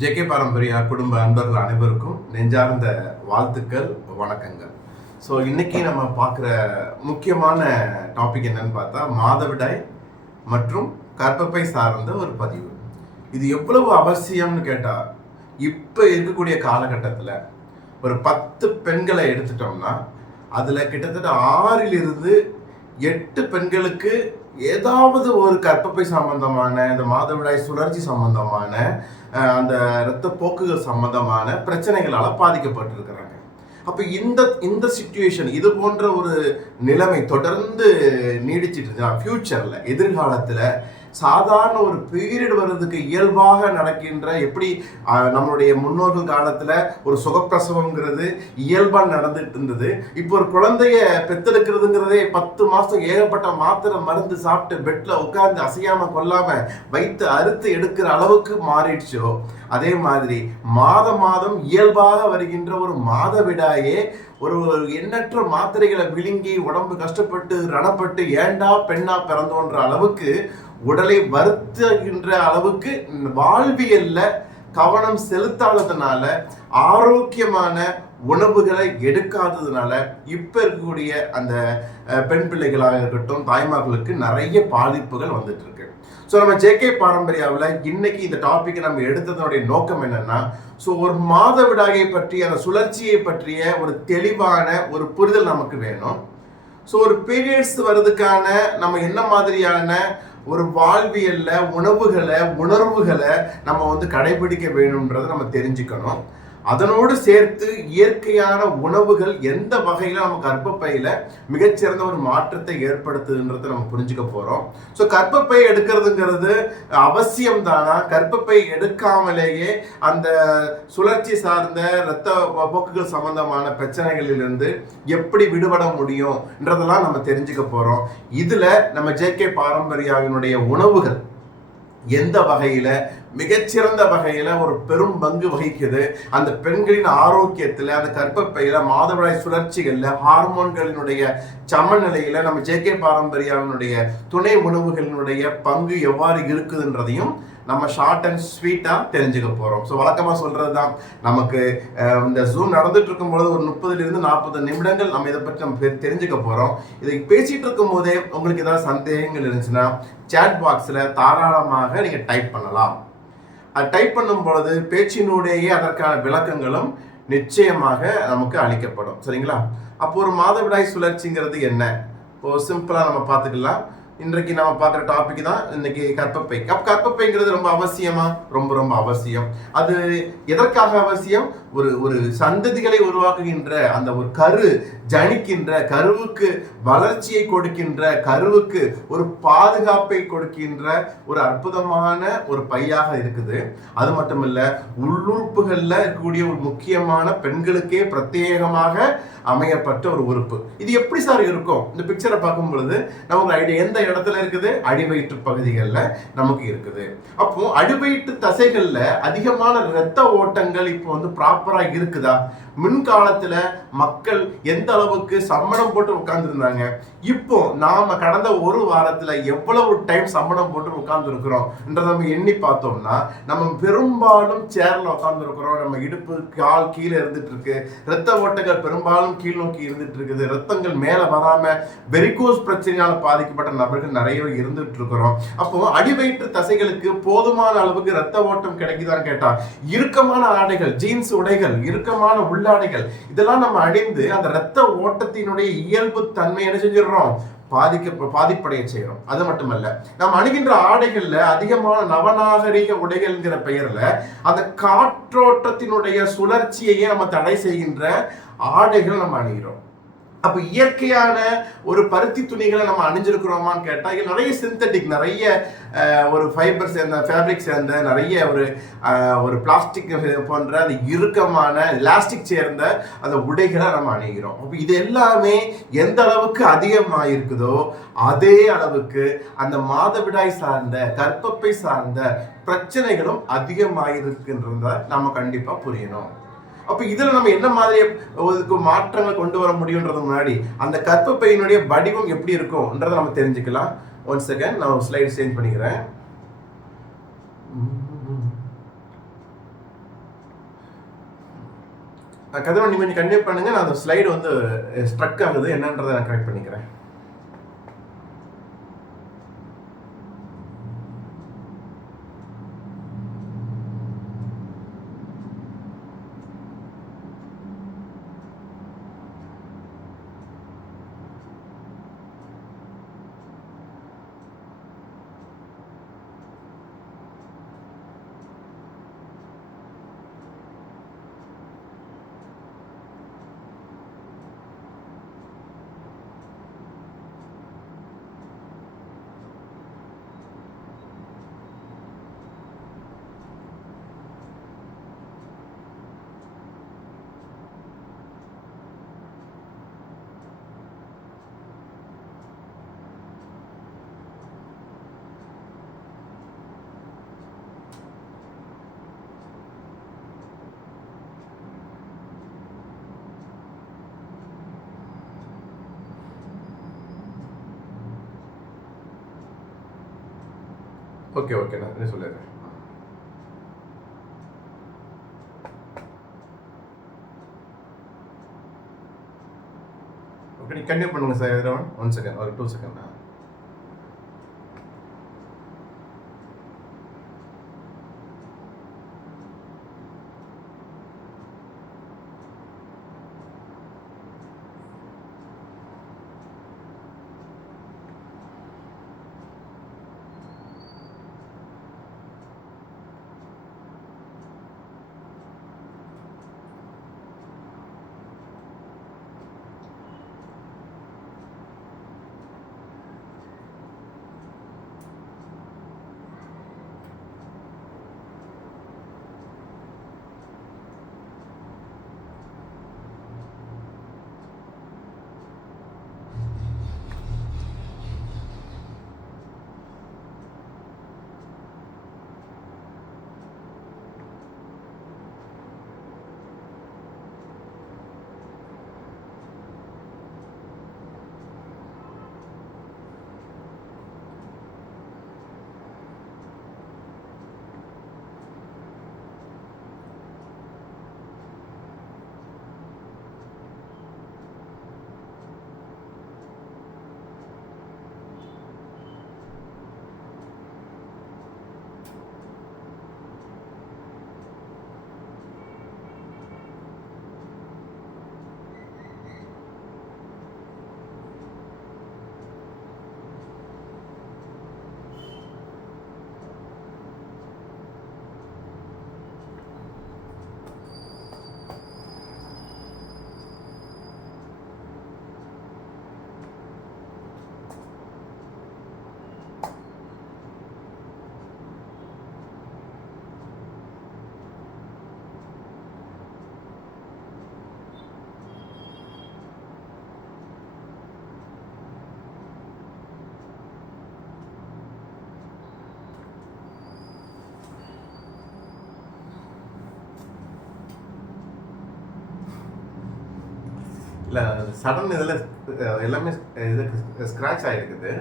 JK பாரம்பரியா குடும்ப அன்பர்கள் அனைவருக்கும் நெஞ்சார்ந்த வாழ்த்துக்கள், வணக்கங்கள். ஸோ இன்னைக்கு நம்ம பார்க்குற முக்கியமான டாபிக் என்னன்னு பார்த்தா மாதவிடாய் மற்றும் கர்ப்பப்பை சார்ந்த ஒரு பதிவு. இது எவ்வளவு அவசியம்னு கேட்டால், இப்போ இருக்கக்கூடிய காலகட்டத்தில் ஒரு 10 பெண்களை எடுத்துட்டோம்னா அதில் கிட்டத்தட்ட 6 8 பெண்களுக்கு ஏதாவது ஒரு கர்ப்பப்பை சம்பந்தமான, இந்த மாதவிடாய் சுழற்சி சம்பந்தமான, அந்த இரத்த போக்குகள் சம்பந்தமான பிரச்சனைகளால் பாதிக்கப்பட்டிருக்கிறாங்க. அப்போ இந்த சிச்சுவேஷன், இது போன்ற ஒரு நிலைமை தொடர்ந்து நீடிச்சிட்டு இருந்துச்சுன்னா ஃபியூச்சரில், எதிர்காலத்தில் சாதாரண ஒரு பீரியட் வர்றதுக்கு இயல்பாக நடக்கின்ற, எப்படி நம்மளுடைய முன்னோர்கள் காலத்தில் ஒரு சுகப்பிரசவங்கிறது இயல்பாக நடந்துட்டு இருந்தது, இப்போ ஒரு குழந்தைய பெத்தெடுக்கிறதுங்கிறதே 10 மாதம் ஏகப்பட்ட மாத்திரை மருந்து சாப்பிட்டு பெட்டில் உட்கார்ந்து அசையாமல் கொல்லாமல் வைத்து அறுத்து எடுக்கிற அளவுக்கு மாறிடுச்சோ, அதே மாதிரி மாதம் இயல்பாக வருகின்ற ஒரு மாதவிடாயே ஒரு எண்ணற்ற மாத்திரைகளை விழுங்கி உடம்பு கஷ்டப்பட்டு ரணப்பட்டு ஏண்டா பெண்ணா பிறந்தோன்ற அளவுக்கு உடலை வருத்துகின்ற அளவுக்கு வாழ்வியல்ல கவனம் செலுத்தாததுனால, ஆரோக்கியமான உணவுகளை எடுக்காததுனால இப்ப இருக்கக்கூடிய அந்த பெண் பிள்ளைகளாக இருக்கட்டும், தாய்மார்களுக்கு நிறைய பாதிப்புகள் வந்துட்டு இருக்கு. ஸோ நம்ம ஜேகே பாரம்பரியாவில் இன்னைக்கு இந்த டாபிக் நம்ம எடுத்ததனுடைய நோக்கம் என்னன்னா, ஸோ ஒரு மாதவிடாயை பற்றி, அந்த சுழற்சியை பற்றிய ஒரு தெளிவான ஒரு புரிதல் நமக்கு வேணும். ஸோ ஒரு பீரியட்ஸ் வர்றதுக்கான நம்ம என்ன மாதிரியான ஒரு வாழ்வியல்ல உணவுகளை, உணர்வுகளை நம்ம கடைபிடிக்க வேணும்ன்றதை நம்ம தெரிஞ்சுக்கணும். அதனோடு சேர்த்து இயற்கையான உணவுகள் எந்த வகையில் நம்ம கர்ப்பப்பையில மிகச்சிறந்த ஒரு மாற்றத்தை ஏற்படுத்துதுன்றதை நம்ம புரிஞ்சுக்க போறோம். ஸோ கர்ப்பப்பை எடுக்கிறதுங்கிறது அவசியம் தானா? கர்ப்பப்பை எடுக்காமலேயே அந்த சுழற்சி சார்ந்த இரத்த போக்குகள் சம்பந்தமான பிரச்சனைகளிலிருந்து எப்படி விடுபட முடியும்ன்றதெல்லாம் நம்ம தெரிஞ்சுக்க போறோம். இதுல நம்ம ஜேகே பாரம்பரியாவினுடைய உணவுகள் எந்த வகையில மிகச்சிறந்த வகையில ஒரு பெரும் பங்கு வகிக்குது, அந்த பெண்களின் ஆரோக்கியத்துல, அந்த கர்ப்பப்பையில, மாதவிடாய் சுழற்சிகள்ல, ஹார்மோன்களினுடைய சமநிலையில நம்ம ஜேகே பாரம்பரியாவினுடைய துணை உணவுகளினுடைய பங்கு எவ்வாறு இருக்குதுன்றதையும் நம்ம ஷார்ட் அண்ட் ஸ்வீட்டா தெரிஞ்சுக்க போறோம். ஸோ வழக்கமா சொல்றதுதான், நமக்கு இந்த ஜூம் நடந்துட்டு இருக்கும்போது ஒரு 30 to 40 நிமிடங்கள் நம்ம இதை பற்றி நம்ம தெரிஞ்சுக்க போறோம். இதை பேசிட்டு இருக்கும் போதே உங்களுக்கு ஏதாவது சந்தேகங்கள் இருந்துச்சுன்னா சாட் பாக்ஸ்ல தாராளமாக நீங்க டைப் பண்ணலாம். அது டைப் பண்ணும் பொழுது பேச்சினுடையே அதற்கான விளக்கங்களும் நிச்சயமாக நமக்கு அளிக்கப்படும். சரிங்களா? அப்போ ஒரு மாதவிடாய் சுழற்சிங்கிறது என்ன? இப்போ சிம்பிளா நம்ம பார்த்துக்கலாம். இன்றைக்கு நம்ம பார்க்குற டாபிக் தான் இன்னைக்கு கர்ப்பப்பை. கர்ப்பப்பைங்கிறது ரொம்ப அவசியமா? ரொம்ப அவசியம். அது எதற்காக அவசியம்? ஒரு சந்ததிகளை உருவாக்குகின்ற, அந்த ஒரு கரு ஜனிக்கின்ற, கருவுக்கு வளர்ச்சியை கொடுக்கின்ற, கருவுக்கு ஒரு பாதுகாப்பை கொடுக்கின்ற ஒரு அற்புதமான ஒரு பையாக இருக்குது. அது மட்டும் இல்ல, உள்ளுறுப்புகள்ல இருக்கக்கூடிய ஒரு முக்கியமான, பெண்களுக்கே பிரத்யேகமாக அமையப்பட்ட ஒரு உறுப்பு. இது எப்படி சார் இருக்கும்? இந்த பிக்சரை பார்க்கும் பொழுது நமக்கு ஐடியா எந்த இடத்துல இருக்குது? அடிவயிற்று பகுதிகளில் நமக்கு இருக்குது. அப்போ அடிவயிற்று தசைகள்ல அதிகமான இரத்த ஓட்டங்கள் இப்போ ப்ராப்பரா இருக்குதா? முன்காலத்துல மக்கள் எந்த அளவுக்கு சம்மணம் போட்டு உட்கார்ந்து இருந்தாங்க, இப்போ நாம கடந்த ஒரு வாரத்துல எவ்வளவு டைம் சம்மணம் போட்டு உட்கார்ந்து இருக்கிறோம் நம்ம எண்ணி பார்த்தோம்னா, நம்ம பெரும்பாலும் சேர்ல உட்கார்ந்து இருக்கிறோம். நம்ம இடுப்பு, கால் கீழே இருந்துட்டு இருக்கு. இரத்த ஓட்டங்கள் பெரும்பாலும் கீழ் நோக்கி இருந்துட்டு இருக்குது. ரத்தங்கள் மேல வராம வெரிகோஸ் பிரச்சனையால பாதிக்கப்பட்ட நபர்கள் நிறைய இருந்துட்டு இருக்கிறோம். அப்போ அடிவயிற்று தசைகளுக்கு போதுமான அளவுக்கு இரத்த ஓட்டம் கிடைக்குதான்னு கேட்டா, இறுக்கமான ஆடைகள், ஜீன்ஸ் உடைகள், இறுக்கமான உள்ளாடைகள், இதெல்லாம் நம்ம அணிந்து அந்த இரத்த ஓட்டத்தினுடைய இயல்பு தன்மை என்ன செஞ்சிடறோம்? பாதிப்படைய செய்யறோம். அது மட்டுமல்ல, நாம் அணுகின்ற ஆடைகள்ல அதிகமான நவநாகரிக உடைகள்ங்கிற பெயர்ல அந்த காற்றோட்டத்தினுடைய சுழற்சியையே நம்ம தடை செய்கின்ற ஆடைகள் நம்ம அணுகிறோம். அப்ப இயற்கையான ஒரு பருத்தி துணிகளை நம்ம அணிஞ்சிருக்கிறோமான்னு கேட்டா, நிறைய சிந்தட்டிக், நிறைய ஒரு ஃபைபர் சேர்ந்த, ஃபேப்ரிக் சேர்ந்த, நிறைய ஒரு பிளாஸ்டிக் போன்ற அந்த இறுக்கமான எலாஸ்டிக் சேர்ந்த அந்த உடைகளை நம்ம அணிகிறோம். அப்போ இது எல்லாமே எந்த அளவுக்கு அதிகமாக இருக்குதோ அதே அளவுக்கு அந்த மாதவிடாய் சார்ந்த, கர்ப்பப்பை சார்ந்த பிரச்சனைகளும் அதிகமாக இருக்குன்றத நம்ம கண்டிப்பா புரியணும். அப்போ இதில் நம்ம என்ன மாதிரி மாற்றங்களை கொண்டு வர முடியுன்றது முன்னாடி அந்த கர்ப்பப்பையினுடைய வடிவம் எப்படி இருக்கும்ன்றதை நம்ம தெரிஞ்சுக்கலாம். ஒன் செகண்ட், நான் ஸ்லைட் சேஞ்ச் பண்ணிக்கிறேன். கதிரவன் நீங்க கொஞ்சம் கண்டினியூ பண்ணுங்க, நான் அந்த ஸ்லைடு வந்து ஸ்ட்ரக் ஆகுது என்னன்றதை நான் கரெக்ட் பண்ணிக்கிறேன். ஓகே ஓகே, நான் என்ன சொல்லிடுறேன். ஓகே, நீ கண்டினியூ பண்ணுங்க சார் கதிரவன். 1 செகண்ட், ஒரு 2 செகண்ட். இல்லை சடன் இதில் எல்லாமே இது ஸ்க்ராட்ச் ஆகிருக்குது.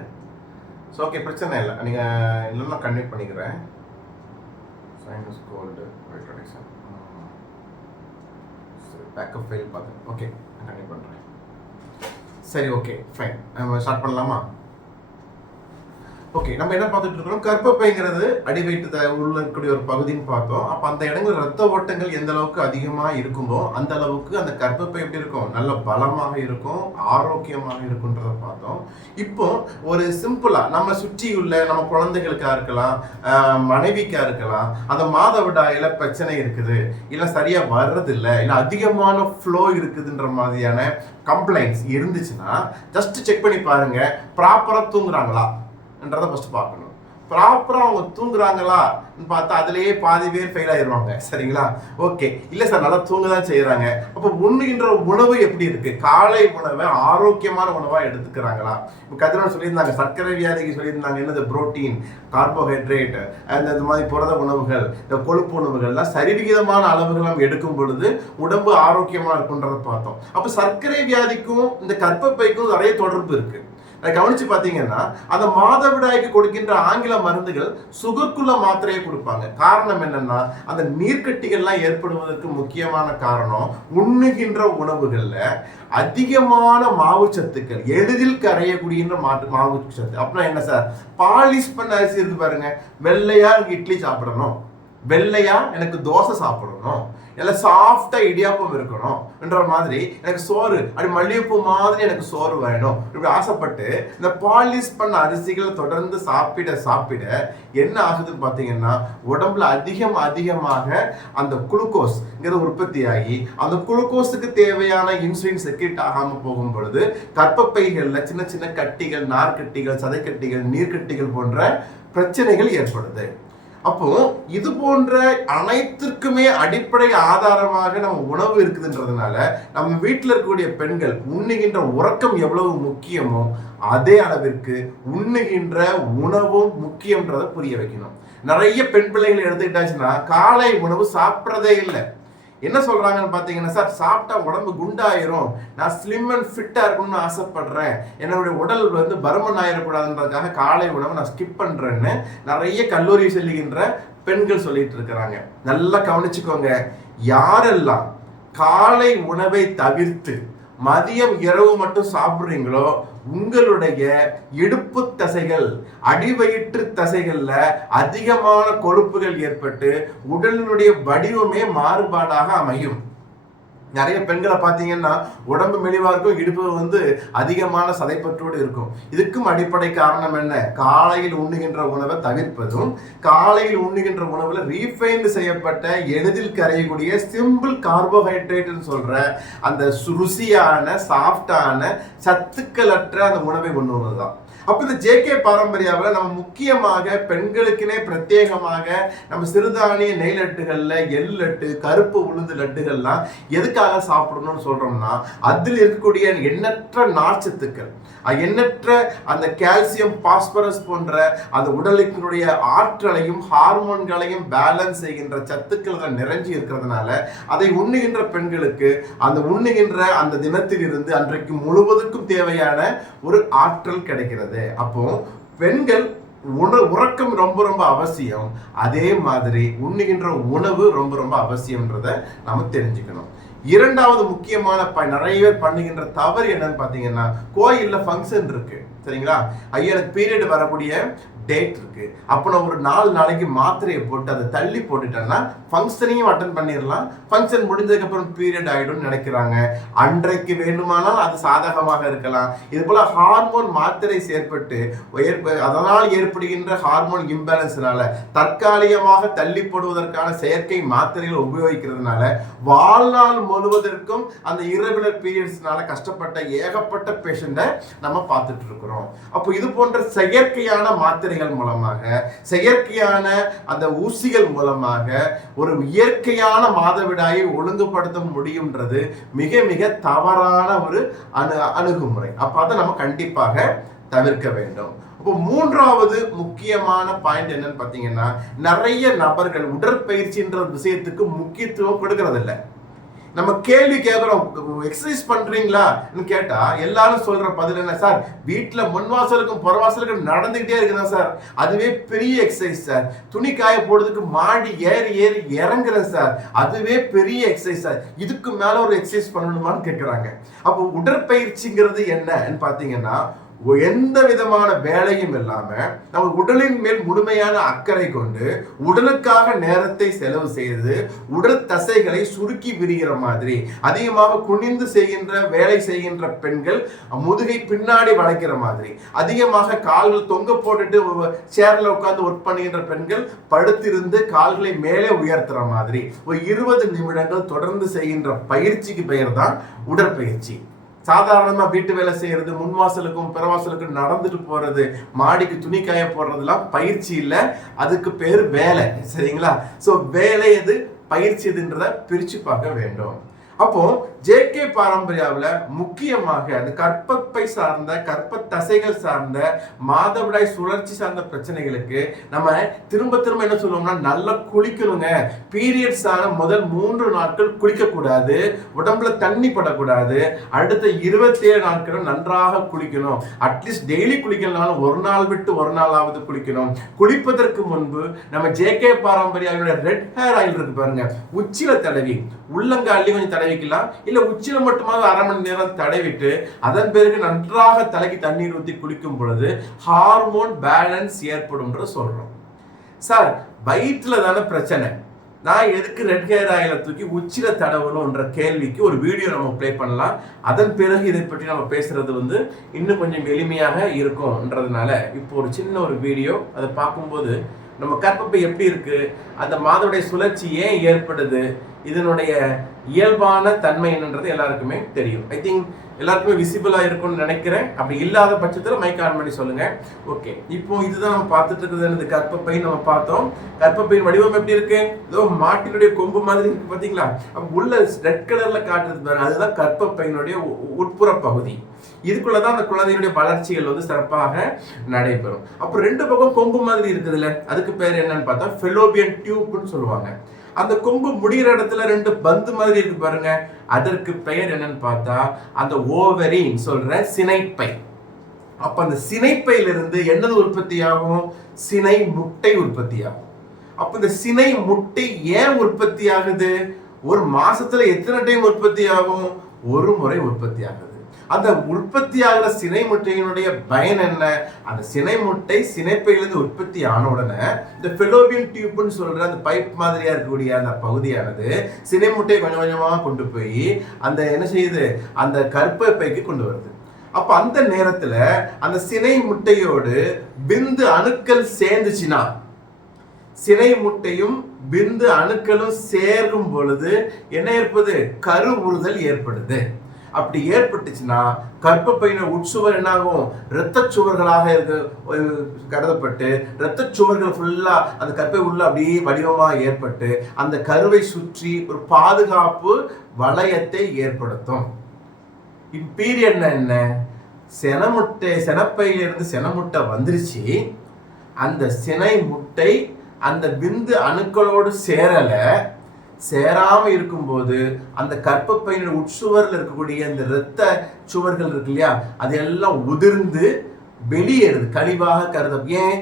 ஸோ ஓகே, பிரச்சனை இல்லை. நீங்கள் இல்லைன்னா கன்வெர்ட் பண்ணிக்கிறேன். சைனஸ் கோல்டு ப்ரொடக்ஷன் பேக்கப் ஃபைல் பார்த்தேன். ஓகே, நான் கன்வெர்ட் பண்ணுறேன். சரி, ஓகே ஃபைன், நம்ம ஸ்டார்ட் பண்ணலாமா? ஓகே, நம்ம என்ன பார்த்துட்டு இருக்கோம், கர்ப்பப்பைங்கிறது அடி வயிற்று உள்ள இருக்கக்கூடிய ஒரு பகுதின்னு பார்த்தோம். அப்போ அந்த இடங்கள் ரத்த ஓட்டங்கள் எந்த அளவுக்கு அதிகமாக இருக்குமோ அந்த அளவுக்கு அந்த கர்ப்பப்பை எப்படி இருக்கும், நல்ல பலமாக இருக்கும், ஆரோக்கியமாக இருக்குன்றத பார்த்தோம். இப்போ ஒரு சிம்பிளா நம்ம சுற்றி உள்ள நம்ம குழந்தைகளுக்கா இருக்கலாம், மனைவிக்கா இருக்கலாம், அந்த மாதவிடாயில பிரச்சனை இருக்குது, இல்லை சரியா வர்றதில்லை, இல்லை அதிகமான ஃப்ளோ இருக்குதுன்ற மாதிரியான கம்ப்ளைண்ட்ஸ் இருந்துச்சுன்னா ஜஸ்ட் செக் பண்ணி பாருங்க, ப்ராப்பரா தூங்குறாங்களா என்றதை ஃபர்ஸ்ட் பார்க்கணும். ப்ராப்பராக அவங்க தூங்குறாங்களான்னு பார்த்தா அதுலேயே பாதி பேர் ஃபெயில் ஆயிடுவாங்க. சரிங்களா? ஓகே, இல்லை சார் நல்லா தூங்க தான் செய்கிறாங்க. அப்போ உண்ணுகின்ற உணவு எப்படி இருக்கு, காலை உணவை ஆரோக்கியமான உணவாக எடுத்துக்கிறாங்களா? இப்போ கதிரவன் சொல்லியிருந்தாங்க, சர்க்கரை வியாதிக்கு சொல்லியிருந்தாங்க என்னது, புரோட்டீன், கார்போஹைட்ரேட், இந்த மாதிரி புரத உணவுகள், இந்த கொழுப்பு உணவுகள்லாம் சரிவிகிதமான அளவுகள் நம்ம எடுக்கும் பொழுது உடம்பு ஆரோக்கியமாக இருக்குன்றதை பார்த்தோம். அப்போ சர்க்கரை வியாதிக்கும் இந்த கர்ப்பப்பைக்கும் நிறைய தொடர்பு இருக்கு. கவனிச்சு பார்த்தீங்கன்னா அந்த மாதவிடாய்க்கு கொடுக்கின்ற ஆங்கில மருந்துகள் சுகருக்குள்ள மாத்திரையை கொடுப்பாங்க. காரணம் என்னன்னா அந்த நீர்க்கட்டிகள்லாம் ஏற்படுவதற்கு முக்கியமான காரணம் உண்ணுகின்ற உணவுகள்ல அதிகமான மாவு சத்துக்கள், எளிதில் கரையக்கூடிய மாவு சத்து. அப்படின்னா என்ன சார்? பாலிஷ் பண்ண அரிசி இருக்கு பாருங்க, வெள்ளையா இட்லி சாப்பிடணும், வெள்ளையா எனக்கு தோசை சாப்பிடணும், எல்லாம் சாஃப்டா இடியாப்பம் இருக்கணும் என்ற மாதிரி எனக்கு சோறு அப்படி மல்லிகைப்பூ மாதிரி எனக்கு சோறு வேணும் இப்படி ஆசைப்பட்டு இந்த பாலிஷ் பண்ண அரிசிகளை தொடர்ந்து சாப்பிட என்ன ஆகுதுன்னு பார்த்தீங்கன்னா உடம்புல அதிகமாக அந்த குளுக்கோஸ்ங்கிறது உற்பத்தி ஆகி அந்த குளுக்கோஸுக்கு தேவையான இன்சுலின் செக்ரேட் ஆகாம போகும் பொழுது கர்ப்பப்பைகள்ல சின்ன சின்ன கட்டிகள், நார்க்கட்டிகள், சதைக்கட்டிகள், நீர்க்கட்டிகள் போன்ற பிரச்சனைகள் ஏற்படுது. அப்போ இது போன்ற அனைத்திற்குமே அடிப்படை ஆதாரமாக நம்ம உணவு இருக்குதுன்றதுனால நம்ம வீட்டில் இருக்கக்கூடிய பெண்கள் உண்ணுகின்ற உறக்கம் எவ்வளவு முக்கியமோ அதே அளவிற்கு உண்ணுகின்ற உணவும் முக்கியம்ன்றதை புரிய வைக்கணும். நிறைய பெண் பிள்ளைகள் எடுத்துக்கிட்டாச்சுன்னா காலை உணவு சாப்பிட்றதே இல்லை. என்ன சொல்றாங்கன்னு பாத்தீங்கன்னா, சார் சாப்பிட்டா உடம்பு குண்டாயிரும், நான் ஸ்லிம் அண்ட் ஃபிட்டா இருக்கணும்னு ஆசைப்படுறேன், என்னுடைய உடல் பருமன் ஆயிடக்கூடாதுன்றதுக்காக காலை உணவை நான் ஸ்கிப் பண்றேன்னு நிறைய கல்லூரி செல்லுகின்ற பெண்கள் சொல்லிட்டு இருக்கிறாங்க. நல்லா கவனிச்சுக்கோங்க, யாரெல்லாம் காலை உணவை தவிர்த்து மதியம் இரவு மட்டும் சாப்பிடுறீங்களோ உங்களுடைய இடுப்பு தசைகள், அடிவயிற்று தசைகள்ல அதிகமான கொழுப்புகள் ஏற்பட்டு உடலினுடைய வடிவமே மாறுபாடாக அமையும். நிறைய பெண்களை பார்த்தீங்கன்னா உடம்பு மெலிவா இருக்கும், இடுப்பு அதிகமான சதைப்பற்றோடு இருக்கும். இதுக்கும் அடிப்படை காரணம் என்ன? காலையில் உண்ணுகின்ற உணவை தவிர்ப்பதும், காலையில் உண்ணுகின்ற உணவுல ரீஃபைண்ட் செய்யப்பட்ட எளிதில் கரையக்கூடிய சிம்பிள் கார்போஹைட்ரேட் சொல்ற அந்த ருசியான சாஃப்டான சத்துக்களற்ற அந்த உணவை உண்ணுவதுதான். அப்ப இந்த ஜேகே பாரம்பரியாவில் நம்ம முக்கியமாக பெண்களுக்குனே பிரத்யேகமாக நம்ம சிறுதானிய நெய் லட்டுகள்ல எள் லட்டு, கருப்பு உளுந்து லட்டுகள்லாம் எதுக்காக சாப்பிடணும்னு சொல்றோம்னா அதில் இருக்கக்கூடிய எண்ணற்ற நார்ச்சத்துக்கள், எண்ணற்ற அந்த கால்சியம், பாஸ்பரஸ் போன்ற அந்த உடலுக்குடைய ஆற்றலையும் ஹார்மோன்களையும் பேலன்ஸ் செய்கின்ற சத்துக்கள் நிறைஞ்சி இருக்கிறதுனால அதை உண்ணுகின்ற பெண்களுக்கு அந்த உண்ணுகின்ற அந்த தினத்தில் இருந்து அன்றைக்கு முழுவதுக்கும் தேவையான ஒரு ஆற்றல் கிடைக்கிறது. அப்போ பெண்கள் உறக்கம் ரொம்ப அவசியம், அதே மாதிரி உண்ணுகின்ற உணவு ரொம்ப அவசியம்ன்றத நாம தெரிஞ்சுக்கணும். இரண்டாவது முக்கியமான நிறைய பேர் பண்ணுகின்ற தவறு என்னன்னு பாத்தீங்கன்னா, கோயில்ல ஃபங்க்ஷன் இருக்கு சரிங்களா, ஐயனுக்கு பீரியட் வரக்கூடிய டேட் இருக்கு, அப்போ நான் ஒரு 4 நாளைக்கு மாத்திரையை போட்டு அதை தள்ளி போட்டுட்டேன்னா ஃபங்க்ஷனையும் அட்டன் பண்ணிடலாம், ஃபங்க்ஷன் முடிஞ்சதுக்கு அப்புறம் பீரியட் ஆயிடும் நினைக்கிறாங்க. அன்றைக்கு வேண்டுமானால் அது சாதகமாக இருக்கலாம். இது போல ஹார்மோன் மாத்திரை செயற்பட்டு அதனால் ஏற்படுகின்ற ஹார்மோன் இம்பேலன்ஸ்னால தற்காலிகமாக தள்ளி போடுவதற்கான செயற்கை மாத்திரைகள் உபயோகிக்கிறதுனால வாழ்நாள் முழுவதற்கும் அந்த இரகுலர் பீரியட்ஸ்னால கஷ்டப்பட்ட ஏகப்பட்ட பேஷண்ட்டை நம்ம பார்த்துட்டு இருக்கிறோம். அப்போ இது போன்ற செயற்கையான மாத்திரை மூலமாக, செயற்கையான அந்த ஊசிகள் மூலமாக ஒரு இயற்கையான மாதவிடாயை ஒழுங்குபடுத்த முடியும்ன்றது மிக தவறான ஒரு அணுகுமுறை. அப்ப அதை நம்ம கண்டிப்பாக தவிர்க்க வேண்டும். இப்போ மூன்றாவது முக்கியமான பாயிண்ட் என்னன்னு பாத்தீங்கன்னா, நிறைய நபர்கள் உடற்பயிற்சின்ற விஷயத்துக்கு முக்கியத்துவம் கொடுக்கறது இல்லை. நம்ம கேள்வி கேட்கிறோம், எக்ஸசைஸ் பண்றீங்களா கேட்டா எல்லாரும் சொல்ற பதில் என்ன? சார் வீட்டுல முன்வாசலுக்கும் புறவாசலுக்கும் நடந்துகிட்டே இருக்குதான் சார், அதுவே பெரிய எக்ஸசைஸ் சார். துணி காய போடுறதுக்கு மாடி ஏறி இறங்குறேன் சார், அதுவே பெரிய எக்ஸசைஸ் சார். இதுக்கு மேல ஒரு எக்ஸசைஸ் பண்ணணுமான்னு கேட்கிறாங்க. அப்போ உடற்பயிற்சிங்கிறது என்னன்னு பாத்தீங்கன்னா, எந்த விதமான வேலையும் இல்லாம நம்ம உடலின் மேல் முழுமையான அக்கறை கொண்டு உடலுக்காக நேரத்தை செலவு செய்து உடல் தசைகளை சுருக்கி விரிகிற மாதிரி அதிகமாக குனிந்து வேலை செய்கின்ற பெண்கள் முதுகை பின்னாடி வளைக்கிற மாதிரி, அதிகமாக கால்கள் தொங்க போட்டுட்டு சேர்ல உட்கார்ந்து ஒர்க் பண்ணுகின்ற பெண்கள் படுத்திருந்து கால்களை மேலே உயர்த்துற மாதிரி ஒரு 20 நிமிடங்கள் தொடர்ந்து செய்கின்ற பயிற்சிக்கு பெயர் தான் உடற்பயிற்சி. சாதாரணமா வீட்டு வேலை செய்யறது, முன்வாசலுக்கும் பிறவாசலுக்கும் நடந்துட்டு போறது, மாடிக்கு துணி காய போடுறதுலாம் பயிற்சி இல்லை, அதுக்கு பேர் வேலை. சரிங்களா? சோ வேலை எது, பயிற்சி எதுன்றத பிரிச்சு பார்க்க வேண்டும். அப்போ ஜேகே பாரம்பரியாவில் முக்கியமாக அந்த கற்பப்பை சார்ந்த கற்ப தசைகள் சார்ந்த மாதவிடாய் சுழற்சி சார்ந்த பிரச்சனைகளுக்கு நம்ம திரும்ப திரும்ப என்ன சொல்லுவோம்னா நல்லா குளிக்கணுங்க. பீரியட்ஸ் ஆன முதல் 3 நாட்கள் குளிக்க கூடாது, உடம்புல தண்ணி படக்கூடாது. அடுத்த 27 நாட்களும் நன்றாக குளிக்கணும். அட்லீஸ்ட் டெய்லி குளிக்கலனாலும் ஒரு நாள் விட்டு ஒரு நாளாவது குளிக்கணும். குளிப்பதற்கு முன்பு நம்ம ஜேகே பாரம்பரியாவோட ரெட் ஹேர் ஆயில் இருக்கு பாருங்க, உச்சில தடவி உள்ளங்காலையும் கொஞ்சம் தடவிக்கலாம், இல்ல உச்சில மட்டுமாவது 1/2 மணி நேரம் தடவிட்டு அதன் பிறகு நன்றாக தலைக்கு தண்ணீர் ஊற்றி குளிக்கும் பொழுது ஹார்மோன் பேலன்ஸ் ஏற்படும் சொல்றோம். சார் வயிற்றுல தானே பிரச்சனை, நான் எதுக்கு ரெட் ஹேர் ஆயில தூக்கி உச்சில தடவணும்ன்ற கேள்விக்கு ஒரு வீடியோ நம்ம பிளே பண்ணலாம். அதன் பிறகு இதை பற்றி நம்ம பேசுறது இன்னும் கொஞ்சம் எளிமையாக இருக்கும்ன்றதுனால இப்போ ஒரு சின்ன ஒரு வீடியோ அதை பார்க்கும்போது நம்ம கற்பப்பை எப்படி இருக்கு, அந்த மாதவிடாய் சுழற்சி ஏன் ஏற்படுது, இதனுடைய இயல்பான தன்மை என்னன்றது எல்லாருக்குமே தெரியும். ஐ திங்க் எல்லாருக்குமே விசிபிளா இருக்கும்னு நினைக்கிறேன். அப்படி இல்லாத பட்சத்தில் மைக் ஆன் பண்ணி சொல்லுங்க. ஓகே, இப்போ இதுதான் நம்ம பார்த்துட்டு இருக்கிறது கற்பப்பை. நம்ம பார்த்தோம் கற்பப்பையின் வடிவம் எப்படி இருக்கு, ஏதோ மாட்டினுடைய கொம்பு மாதிரி இருக்கு பாத்தீங்களா. அப்ப உள்ள ரெட் கலர்ல காட்டுறது பாருங்க, அதுதான் கற்பப்பையினுடைய உட்புற பகுதி. இதுக்குள்ளதான் அந்த குழந்தையுடைய வளர்ச்சிகள் சிறப்பாக நடைபெறும். அப்ப 2 பக்கம் கொம்பு மாதிரி இருக்குதுல்ல, அதுக்கு பேர் என்னன்னு பார்த்தா ஃபெலோபியன் டியூப்னு சொல்லுவாங்க. அந்த கொம்பு முடிகிற இடத்துல 2 பந்து மாதிரி இருக்கு பாருங்க, அதற்கு பெயர் என்னன்னு பார்த்தா அந்த ஓவரின்னு சொல்ற சினைப்பை. அப்ப அந்த சினைப்பையிலிருந்து என்னது உற்பத்தி ஆகும், சினை முட்டை உற்பத்தி ஆகும். அப்ப இந்த சினை முட்டை ஏன் உற்பத்தி ஆகுது, ஒரு மாசத்துல எத்தனை டைம் உற்பத்தி ஆகும், ஒரு முறை உற்பத்தி ஆகுது. அந்த உற்பத்தி ஆகிற சினை முட்டையினுடைய பயன் என்ன, அந்த சினை முட்டை சினைப்பையிலிருந்து உற்பத்தி ஆன உடனே இந்த ஃபெலோபியன் டியூப்னு சொல்ற அந்த பைப் மாதிரியா இருக்கக்கூடிய அந்த பகுதியானது சினை முட்டையை கொஞ்சம் கொஞ்சமா கொண்டு போய் அந்த என்ன செய்யுது, அந்த கற்பப்பைக்கு கொண்டு வருது. அப்ப அந்த நேரத்துல அந்த சினை முட்டையோடு பிந்து அணுக்கள் சேர்ந்துச்சுன்னா, சினை முட்டையும் பிந்து அணுக்களும் சேர்க்கும் பொழுது என்ன ஏற்படுது, கரு உறுதல் ஏற்படுது. அப்படி ஏற்பட்டுச்சுன்னா கற்பப்பையின உட்சுவர் என்னாகும், இரத்த சுவர்களாக கருதப்பட்டு இரத்த சுவர்கள் ஃபுல்லா அந்த கற்பை உள்ள அப்படியே வடிவமாக ஏற்பட்டு அந்த கருவை சுற்றி ஒரு பாதுகாப்பு வளையத்தை ஏற்படுத்தும். இப்பீரியட் என்ன, செனமுட்டை செனப்பையிலிருந்து செனமுட்டை வந்துருச்சு, அந்த சினை முட்டை அந்த பிந்து அணுக்களோடு சேராம இருக்கும்போது அந்த கற்பப்பையின் உட்சுவரில் இருக்கக்கூடிய அந்த இரத்த சுவர்கள் இருக்கு இல்லையா, அதெல்லாம் உதிர்ந்து வெளியேறுது, கழிவாக கருதும். ஏன்,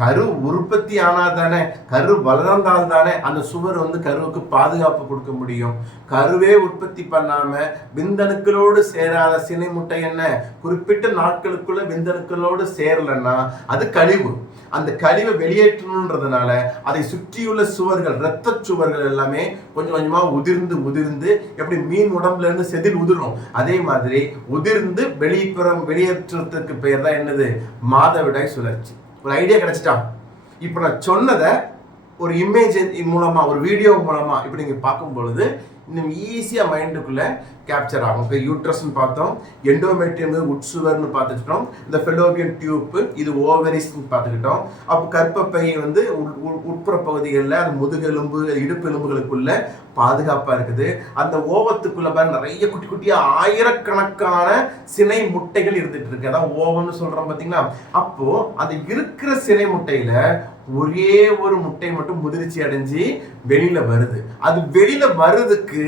கரு உற்பத்தி ஆனால் தானே, கரு வளர்ந்தால் தானே அந்த சுவர் கருவுக்கு பாதுகாப்பு கொடுக்க முடியும். கருவே உற்பத்தி பண்ணாம விந்தணுக்களோடு சேராத சினை முட்டை என்ன குறிப்பிட்ட நாட்களுக்குள்ள விந்தணுக்களோடு சேரலன்னா அது கழிவு. அந்த கழிவை வெளியேற்றணுன்றதுனால அதை சுற்றியுள்ள சுவர்கள், இரத்த சுவர்கள் எல்லாமே கொஞ்சம் கொஞ்சமா உதிர்ந்து எப்படி மீன் உடம்புல இருந்து செதில் உதிரும், அதே மாதிரி உதிர்ந்து வெளியேற்றத்துக்கு பெயர் தான் என்னது, மாதவிடாய் சுழற்சி. ஒரு ஐடியா கிடைச்சிட்டா? இப்போ நான் சொன்னதை ஒரு இமேஜ் மூலமா, ஒரு வீடியோ மூலமா இப்படி நீங்க பார்க்கும் பொழுது இன்னும் ஈஸியா மைண்டுக்குள்ள கேப்சர் ஆகும். இப்போ யூட்ரஸ்ன்னு பார்த்தோம், எண்டோமெட்ரியம் உட்சுவர்னு பார்த்துக்கிட்டோம், இந்த ஃபெலோபியன் டியூப் இது ஓவரிஸ்ன்னு பார்த்துக்கிட்டோம். அப்போ கற்பப்பை உட்புற பகுதிகளில் அது முதுகெலும்பு இடுப்பு எலும்புகளுக்குள்ள பாதுகாப்பா இருக்குது. அந்த ஓவத்துக்குள்ள பாருங்க நிறைய குட்டி குட்டியா ஆயிரக்கணக்கான சினை முட்டைகள் இருந்துட்டு இருக்கு, அதான் ஓவம்னு சொல்றோம் பாத்தீங்களா. அப்போ அந்த இருக்கிற சினை முட்டையில ஒரே ஒரு முட்டை மட்டும் முதிர்ச்சி அடைஞ்சு வெளியில வருது. அது வெளியில வருதுக்கு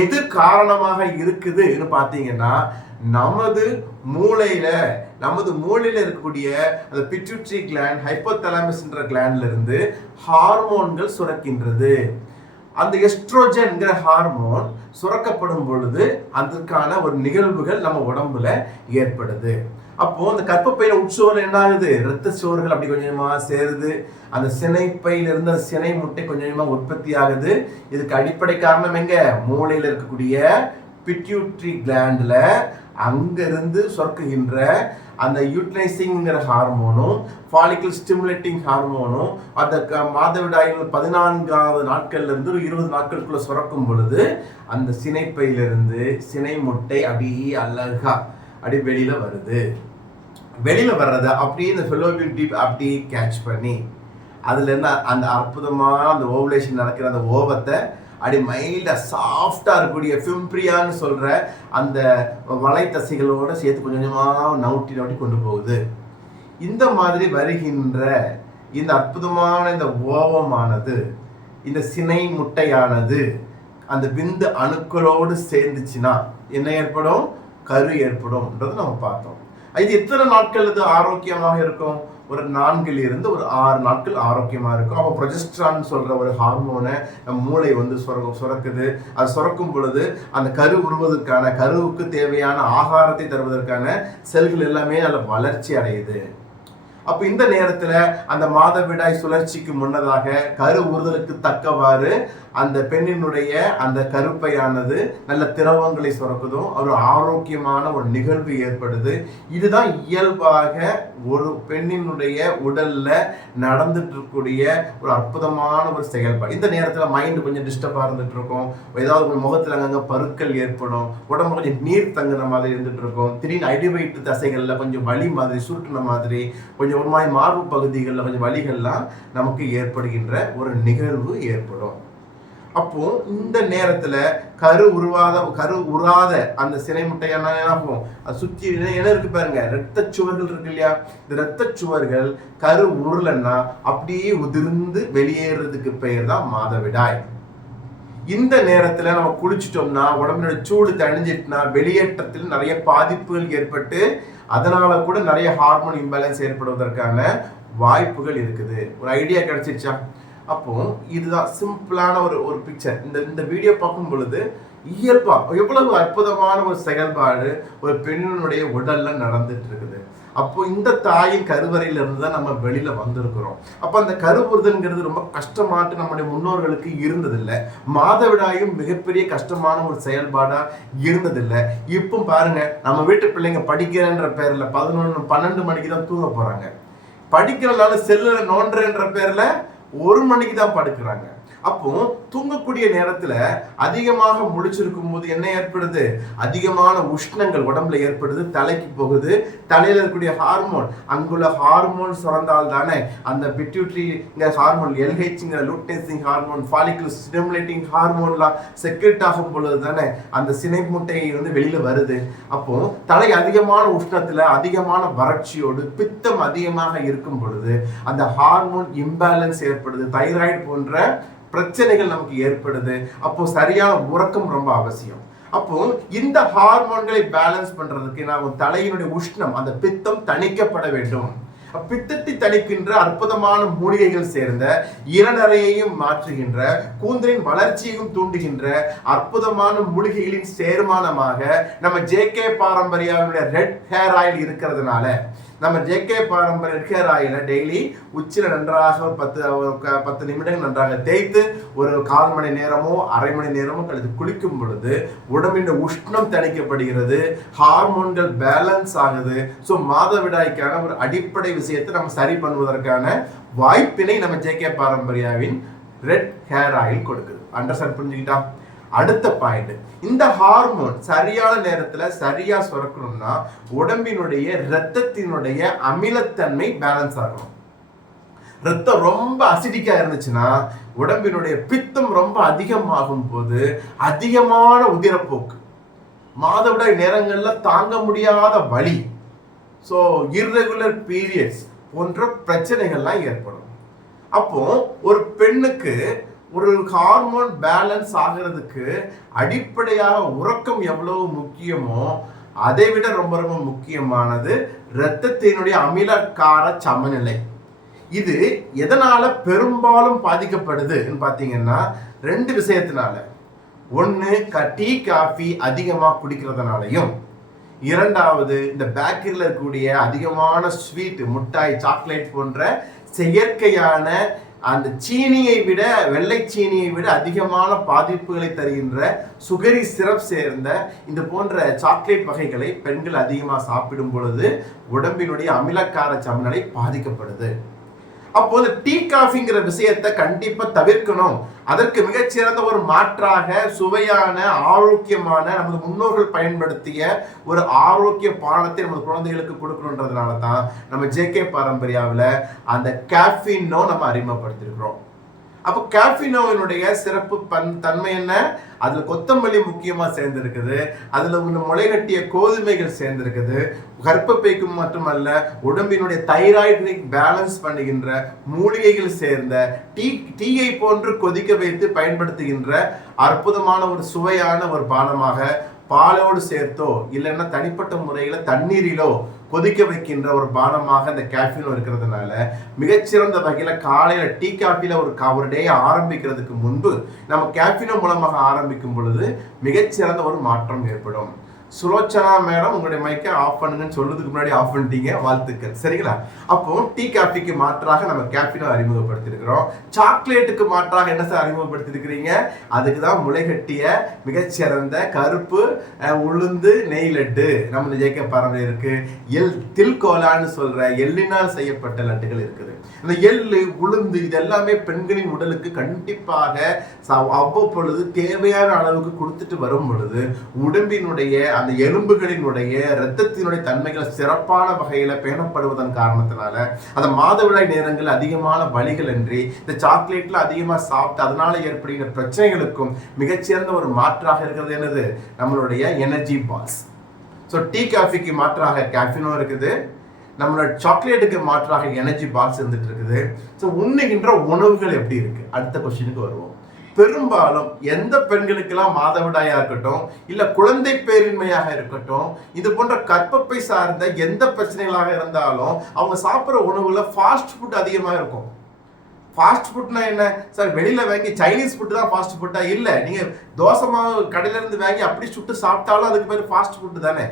எது காரணமாக இருக்குதுன்னு பாத்தீங்கன்னா, நமது மூளையில இருக்கக்கூடிய அந்த பிட்யூட்டரி கிளாண்ட், ஹைப்போதலாமஸ்ன்ற கிளாண்ட்ல இருந்து ஹார்மோன்கள் சுரக்கின்றது. அந்த எஸ்ட்ரோஜன்ங்கிற ஹார்மோன் சுரக்கப்படும் பொழுது அதற்கான ஒரு நிகழ்வுகள் நம்ம உடம்புல ஏற்படுது. அப்போ அந்த கற்பப்பையில உட்சுவர் என்ன ஆகுது, இரத்த சுவர்கள் அப்படி கொஞ்சமா சேருது. அந்த சினைப்பையில இருந்து அந்த சினை முட்டை கொஞ்சமா உற்பத்தி ஆகுது. இதுக்கு அடிப்படை காரணம் எங்க, மூளையில இருக்கக்கூடிய பிட்யூட்டரி கிளாண்ட்ல அங்கிருந்து சுரக்குகின்ற அந்த யூட்ரைசிங்கிற ஹார்மோனும் ஃபாலிக்கல் ஸ்டிமுலேட்டிங் ஹார்மோனும் அந்த மாதவிடாய்கள் 14வது நாட்கள்ல இருந்து ஒரு 20 நாட்களுக்குள்ள சுரக்கும் பொழுது அந்த சினைப்பையிலிருந்து சினை முட்டை அப்படியே அழகா அப்படி வெளியில வர்றதை அப்படியே இந்த ஃபெலோபியன் டியூப் அப்படியே கேட்ச் பண்ணி அதுல இருந்து அந்த அற்புதமான அந்த ஓவலேஷன் நடக்கிற அந்த ஓவத்தை அப்படி மைல்டா சாஃப்டா இருக்கக்கூடிய ஃபிம்ப்ரியான்னு சொல்ற அந்த வலை தசைகளோட சேர்த்து கொஞ்சம் கொஞ்சமா நவுட்டி நவுட்டி கொண்டு போகுது. இந்த மாதிரி வருகின்ற இந்த அற்புதமான இந்த ஓவமானது, இந்த சினை முட்டையானது அந்த விந்து அணுக்களோடு சேர்ந்துச்சுன்னா என்ன ஏற்படும்? கரு ஏற்படும்ன்றது நம்ம பார்த்தோம். இது எத்தனை நாட்கள் இது ஆரோக்கியமாக இருக்கும்? ஒரு 4 இருந்து ஒரு 6 நாட்கள் ஆரோக்கியமா இருக்கும். அப்போ ப்ரொஜெஸ்ட்ரான் சொல்ற ஒரு ஹார்மோனை நம்ம மூளை சுரக்குது. அது சுரக்கும் பொழுது அந்த கரு உருவதற்கான, கருவுக்கு தேவையான ஆகாரத்தை தருவதற்கான செல்கள் எல்லாமே அதில் வளர்ச்சி அடையுது. அப்ப இந்த நேரத்துல அந்த மாதவிடாய் சுழற்சிக்கு முன்னதாக கரு ஊறுதலுக்கு தக்கவாறு அந்த பெண்ணினுடைய அந்த கருப்பையானது நல்ல திரவங்களை சுரக்குதும் ஒரு ஆரோக்கியமான ஒரு நிகழ்வு ஏற்படுது. இதுதான் இயல்பாக ஒரு பெண்ணினுடைய உடல்ல நடந்துட்டு இருக்கக்கூடிய ஒரு அற்புதமான ஒரு செயல்பாடு. இந்த நேரத்துல மைண்ட் கொஞ்சம் டிஸ்டர்பா இருந்துட்டு இருக்கும், ஏதாவது முகத்துல அங்கங்க பருக்கள் ஏற்படும், உடம்பு கொஞ்சம் நீர் தங்குன மாதிரி இருந்துட்டு இருக்கும், திடீர்னு அடிவயிற்று தசைகள்ல கொஞ்சம் வலி மாதிரி சுருட்டுன மாதிரி, கொஞ்சம் ஒரு மாதிரி மார்பு பகுதிகளில் கொஞ்சம் வலிகள்லாம் நமக்கு ஏற்படுகின்ற ஒரு நிகழ்வு ஏற்படும். அப்போ இந்த நேரத்துல கரு உருவாத அந்த சினை முட்டையான ஆகும். அது சுற்றி என்ன இருக்கு பாருங்க, இரத்த சுவர்கள் இருக்கு இல்லையா? இந்த இரத்த சுவர்கள் கரு உருளன்னா அப்படியே உதிர்ந்து வெளியேறதுக்கு பெயர் தான் மாதவிடாய். இந்த நேரத்துல நம்ம குளிச்சிட்டோம்னா உடம்புல சூடு தணிஞ்சிட்டுனா வெளியேற்றத்தில் நிறைய பாதிப்புகள் ஏற்பட்டு அதனால கூட நிறைய ஹார்மோன் இம்பேலன்ஸ் ஏற்படுவதற்கான வாய்ப்புகள் இருக்குது. ஒரு ஐடியா கிடைச்சிருச்சா? அப்போ இதுதான் சிம்பிளான ஒரு பிக்சர். இந்த வீடியோ பார்க்கும் பொழுது இயல்பா எவ்வளவு அற்புதமான ஒரு செயல்பாடு ஒரு பெண்ணினுடைய உடல்ல நடந்துட்டு இருக்குது. அப்போ இந்த தாயின் கருவறையில இருந்து தான் நம்ம வெளியில வந்திருக்கிறோம். அப்ப அந்த கருவுறுதல்ங்கிறது ரொம்ப கஷ்டமாட்டு நம்முடைய முன்னோர்களுக்கு இருந்ததில்லை. மாதவிடாயும் மிகப்பெரிய கஷ்டமான ஒரு செயல்பாடா இருந்ததில்லை. இப்போ பாருங்க, நம்ம வீட்டு பிள்ளைங்க படிக்கிறன்ற பேர்ல 11, 12 மணிக்கு தான் தூங்க போறாங்க. படிக்கிறனால செல்லுல நோன்றன்ற பேர்ல 1 மணிக்கு தான் படுக்கிறாங்க. அப்போ தூங்கக்கூடிய நேரத்துல அதிகமாக முழிச்சிருக்கும் போது என்ன ஏற்படுது? அதிகமான உஷ்ணங்கள் உடம்புல ஏற்படுது, தலைக்கு போகுது. தலையில இருக்கக்கூடிய ஹார்மோன், அங்குள்ள ஹார்மோன் சுரந்தால் தானே அந்த பிட்யூட்டரி ஹார்மோன், எல்ஹெச்ங்கிற லூட்டேசிங் ஹார்மோன், ஃபாலிகுலர் ஸ்டிமுலேட்டிங் ஹார்மோன்லாம் செக்ரெட் ஆகும் பொழுது தானே அந்த சினை முட்டை வெளியில வருது. அப்போ தலை அதிகமான உஷ்ணத்துல அதிகமான வறட்சியோடு பித்தம் அதிகமாக இருக்கும் பொழுது அந்த ஹார்மோன் இம்பேலன்ஸ் ஏற்படுது, தைராய்டு போன்ற பிரச்சனைகள் நமக்கு ஏற்படுது. அப்போ சரியான உறக்கம் ரொம்ப அவசியம். அப்போ இந்த ஹார்மோன்களை பேலன்ஸ் பண்றதுக்கு நான் தலையினுடைய உஷ்ணம், அந்த பித்தம் தணிக்கப்பட வேண்டும். பித்தத்தை தணிக்கின்ற அற்புதமான மூலிகைகள் சேர்ந்த இளநரையையும் மாற்றுகின்ற கூந்தலின் வளர்ச்சியையும் தூண்டுகின்ற அற்புதமான மூலிகைகளின் சேர்மானமாக நம்ம ஜேகே பாரம்பரியாவுடைய ரெட் ஹேர் ஆயில் இருக்கிறதுனால நம்ம ஜேகே பாரம்பரிய ரெட் ஹேர் ஆயில டெய்லி உச்சில நன்றாக ஒரு 10 நிமிடங்கள் நன்றாக தேய்த்து ஒரு 1/4 மணி நேரமோ 1/2 மணி நேரமோ கழித்து குளிக்கும் பொழுது உடம்பின் உஷ்ணம் தணிக்கப்படுகிறது, ஹார்மோன்கள் பேலன்ஸ் ஆகுது. ஸோ மாதவிடாய்க்கான ஒரு அடிப்படை விஷயத்தை நம்ம சரி பண்ணுவதற்கான வாய்ப்பினை நம்ம ஜேகே பாரம்பரியாவின் ரெட் ஹேர் ஆயில் கொடுக்குது. அண்டர்ஸ்டாண்ட் புரிஞ்சுக்கிட்டா? அடுத்த பாயிண்ட், இந்த ஹார்மோன் சரியான நேரத்துல சரியா சுரக்கணும்னா உடம்பினுடைய இரத்தத்தினுடைய அமிலத்தன்மை பேலன்ஸ் ஆகணும். ரத்தம் ரொம்ப அசிடிக்கா இருந்துச்சுன்னா உடம்பினுடைய பித்தம் ரொம்ப அதிகமாகும் போது அதிகமான உதிரப்போக்கு, மாதவிடாய் நேரங்கள்ல தாங்க முடியாத வலி, ஸோ இர்ரெகுலர் பீரியட்ஸ் போன்ற பிரச்சனைகள்லாம் ஏற்படும். அப்போ ஒரு பெண்ணுக்கு ஒரு ஹார்மோன் பேலன்ஸ் ஆகிறதுக்கு அடிப்படையாக உறக்கம் எவ்வளவு முக்கியமோ அதை விட ரொம்ப ரொம்ப முக்கியமானது இரத்தத்தினுடைய அமிலக்கார சமநிலை. இது எதனால பெரும்பாலும் பாதிக்கப்படுது பார்த்தீங்கன்னா 2 விஷயத்தினால. ஒன்று, டீ காஃபி அதிகமாக குடிக்கிறதுனாலையும், 2வது இந்த பேக்கரியில் இருக்கக்கூடிய அதிகமான ஸ்வீட், முட்டாய், சாக்லேட் போன்ற செயற்கையான அந்த சீனியை விட, வெள்ளை சீனியை விட அதிகமான பாதிப்புகளை தருகின்ற சுகரி சிரப் சேர்ந்த இந்த போன்ற சாக்லேட் வகைகளை பெண்கள் அதிகமாக சாப்பிடும் பொழுது உடம்பினுடைய அமிலக்கார சமநிலை பாதிக்கப்படுது. அப்போது டீ காஃபிங்கிற விஷயத்தை கண்டிப்பா தவிர்க்கணும். அதற்கு மிகச்சிறந்த ஒரு மாற்றாக சுவையான, ஆரோக்கியமான, நமது முன்னோர்கள் பயன்படுத்திய ஒரு ஆரோக்கிய பானத்தை நமது குழந்தைகளுக்கு கொடுக்கணுன்றதுனால தான் நம்ம ஜேகே பாரம்பரியாவில் அந்த கேஃபினோ நம்ம அறிமுகப்படுத்திருக்கிறோம். அப்போ கேஃபினோவினுடைய சிறப்பு தன்மை என்ன? அதுல கொத்தமல்லி முக்கியமா சேர்ந்திருக்குது, அதுல உள்ள முளைகட்டிய கோதுமைகள் சேர்ந்திருக்குது. கர்ப்பப்பைக்கு மட்டுமல்ல, உடம்பினுடைய தைராய்டை பேலன்ஸ் பண்ணுகின்ற மூலிகைகள் சேர்ந்த டீயை போன்று கொதிக்க வைத்து பயன்படுத்துகின்ற அற்புதமான ஒரு சுவையான ஒரு பானமாக பாலோடு சேர்த்தோ இல்லைன்னா தனிப்பட்ட முறையில தண்ணீரிலோ கொதிக்க வைக்கின்ற ஒரு பானமாக இந்த கேஃபினோ இருக்கிறதுனால மிகச்சிறந்த வகையில காலையில டீ காஃபில ஒரு டே ஆரம்பிக்கிறதுக்கு முன்பு நம்ம கேஃபினோ மூலமாக ஆரம்பிக்கும் பொழுது மிகச்சிறந்த ஒரு மாற்றம் ஏற்படும். சுலோச்சனா மேடம், உங்களுடைய மைக்கை ஆஃப் பண்ணுங்கன்னு சொல்றதுக்கு முன்னாடி ஆஃப் பண்ணிட்டீங்க, வாழ்த்துக்கள். சரிங்களா? அப்போ டீ காஃபிக்கு மாற்றாக நம்ம கேஃபினோ அறிமுகப்படுத்திருக்கிறோம். சாக்லேட்டுக்கு மாற்றாக என்ன சார் அறிமுகப்படுத்திருக்கிறீங்க? அதுக்கு தான் முளைகட்டிய மிகச்சிறந்த கருப்பு உளுந்து நெய் லட்டு நம்ம ஜேகே பாரம்பரியம் இருக்கு. தில்கோலான்னு சொல்ற எள்ளினால் செய்யப்பட்ட லட்டுகள் இருக்குது. இந்த எள்ளு உளுந்து இது எல்லாமே பெண்களின் உடலுக்கு கண்டிப்பாக அவ்வப்பொழுது தேவையான அளவுக்கு கொடுத்துட்டு வரும் பொழுது உடம்பினுடைய அந்த எலும்புகளினுடைய இரத்தத்தினுடைய தன்மைகள் சிறப்பான வகையில பேணப்படுவதன் காரணத்தினால அந்த மாதவிடாய் நேரங்கள் அதிகமான வலிகள் இன்றி இந்த சாக்லேட்ல அதிகமா சாப்பிட்டு அதனால ஏற்படுகிற பிரச்சனைகளுக்கும் மிகச்சிறந்த ஒரு மாற்றாக இருக்கிறது என்னது? நம்மளுடைய எனர்ஜி பால்ஸ். ஸோ டீ காஃபிக்கு மாற்றாக கேஃபினோ இருக்குது, நம்மளோட சாக்லேட்டுக்கு மாற்றாக எனர்ஜி பால்ஸ் இருந்துட்டு இருக்குது. ஸோ உண்ணுகின்ற உணவுகள் எப்படி இருக்கு? அடுத்த கொஸ்டினுக்கு வருவோம். பெரும்பாலும் எந்த பெண்களுக்கெல்லாம் மாதவிடாயா இருக்கட்டும் இல்ல குழந்தை பேரின்மையாக இருக்கட்டும், இது போன்ற கர்ப்பப்பை சார்ந்த எந்த பிரச்சனைகளாக இருந்தாலும் அவங்க சாப்பிட்ற உணவுல ஃபாஸ்ட் ஃபுட் அதிகமாக இருக்கும். ஃபாஸ்ட் ஃபுட்னா என்ன சார்? வெளியில வாங்கி சைனீஸ் ஃபுட் தான் ஃபாஸ்ட் ஃபுட்டா? இல்ல, நீங்க தோசை மாவு கடையில இருந்து வாங்கி அப்படி சுட்டு சாப்பிட்டாலும் அதுக்கு பேர் ஃபாஸ்ட் ஃபுட் தானே.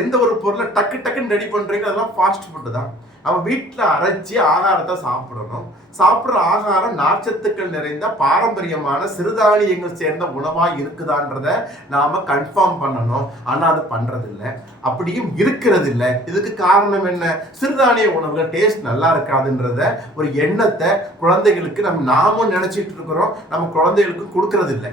எந்த ஒரு பொருளை டக்கு டக்குன்னு ரெடி பண்றீங்க அதெல்லாம் ஃபாஸ்ட் ஃபுட்டு தான். நம்ம வீட்டில் அரைச்சி ஆகாரத்தை சாப்பிடணும். சாப்பிட்ற ஆகாரம் நார்ச்சத்துக்கள் நிறைந்த பாரம்பரியமான சிறுதானியங்கள் சேர்ந்த உணவாக இருக்குதான்றத நாம கன்ஃபார்ம் பண்ணணும். ஆனால் அது பண்றதில்லை, அப்படியும் இருக்கிறது இல்லை. இதுக்கு காரணம் என்ன? சிறுதானிய உணவுகள் டேஸ்ட் நல்லா இருக்காதுன்றத ஒரு எண்ணத்தை குழந்தைகளுக்கு நாமும் நினைச்சிட்டு இருக்கிறோம், நம்ம குழந்தைகளுக்கு கொடுக்கறது இல்லை.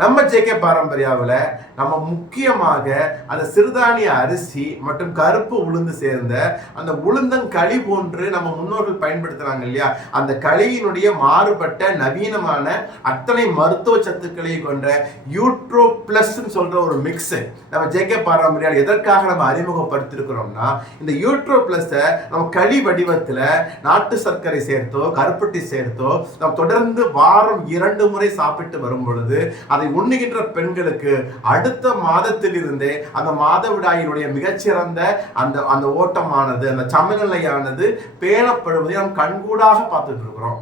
நம்ம ஜேகே பாரம்பரியாவில் நம்ம முக்கியமாக அந்த சிறுதானிய அரிசி மற்றும் கருப்பு உளுந்து சேர்ந்த அந்த உளுந்தங்களி போன்று நம்ம முன்னோர்கள் பயன்படுத்துறாங்க இல்லையா, அந்த களியினுடைய மாறுபட்ட நவீனமான அத்தனை மருத்துவ சத்துக்களை கொண்ட யூட்ரோ பிளஸ் சொல்ற ஒரு மிக்ஸ் நம்ம ஜேகே பாரம்பரியால் எதற்காக நம்ம அறிமுகப்படுத்திருக்கிறோம்னா, இந்த யூட்ரோ பிளஸ் நம்ம களி வடிவத்துல நாட்டு சர்க்கரை சேர்த்தோ கருப்பட்டி சேர்த்தோ நம்ம தொடர்ந்து வாரம் 2 முறை சாப்பிட்டு வரும் பொழுது அதை உண்ணுகின்ற பெண்களுக்கு அடுத்த மாதத்தில் இருந்தே அந்த மாதவிடாயினுடைய மிகச்சிறந்த அந்த ஓட்டமானது அந்த சமநிலையானது பேணப்படுவதை நாம் கண்கூடாக பார்த்துட்டு இருக்கிறோம்.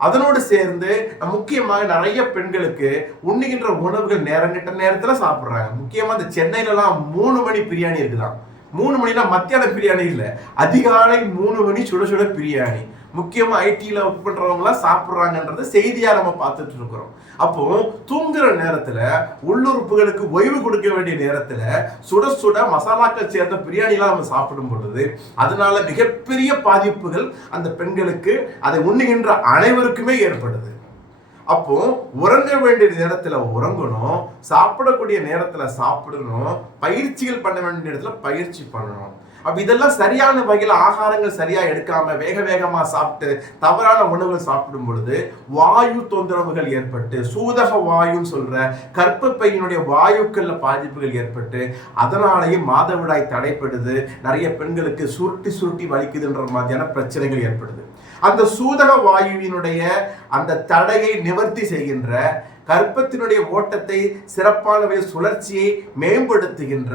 அதனோடு சேர்ந்து முக்கியமாக நிறைய பெண்களுக்கு உண்ணுகின்ற உணவுகள் நேரங்கிட்ட நேரத்துல சாப்பிடுறாங்க. முக்கியமா இந்த சென்னையில எல்லாம் 3 மணி பிரியாணி இருக்குதான். 3 மணினா மத்தியான பிரியாணி இல்லை, அதிகாலை 3 மணி சுட சுட பிரியாணி. முக்கியமா ஐடில ஒர்க் பண்றவங்களாம் சாப்பிடுறாங்கன்றது செய்தியா நம்ம பார்த்துட்டு இருக்கிறோம். அப்போ தூங்குற நேரத்துல உள்ளுறுப்புகளுக்கு ஓய்வு கொடுக்க வேண்டிய நேரத்துல சுட சுட மசாலாக்கள் சேர்ந்த பிரியாணி எல்லாம் நம்ம சாப்பிடும் பொழுது அதனால மிகப்பெரிய பாதிப்புகள் அந்த பெண்களுக்கு, அதை உண்ணுகின்ற அனைவருக்குமே ஏற்படுது. அப்போ உறங்க வேண்டிய நேரத்துல உறங்கணும், சாப்பிடக்கூடிய நேரத்துல சாப்பிடணும், பயிற்சிகள் பண்ண வேண்டிய நேரத்துல பயிற்சி பண்ணணும். அப்ப இதெல்லாம் சரியான வகையில் ஆகாரங்கள் சரியா எடுக்காம வேக வேகமா சாப்பிட்டு தவறான உணவுகள் சாப்பிடும் பொழுது வாயு தொந்தரவுகள் ஏற்பட்டு சூதக வாயுன்னு சொல்ற கர்ப்பப்பையினுடைய வாயுக்கள்ல பாதிப்புகள் ஏற்பட்டு அதனாலேயும் மாதவிடாய் தடைப்படுது. நிறைய பெண்களுக்கு சுருட்டி சுருட்டி வலிக்குதுன்ற மாதிரியான பிரச்சனைகள் ஏற்படுது. அந்த சூதக வாயுவினுடைய அந்த தடையை நிவர்த்தி செய்கின்ற, கர்ப்பத்தினுடைய ஓட்டத்தை சிறப்பான சுழற்சியை மேம்படுத்துகின்ற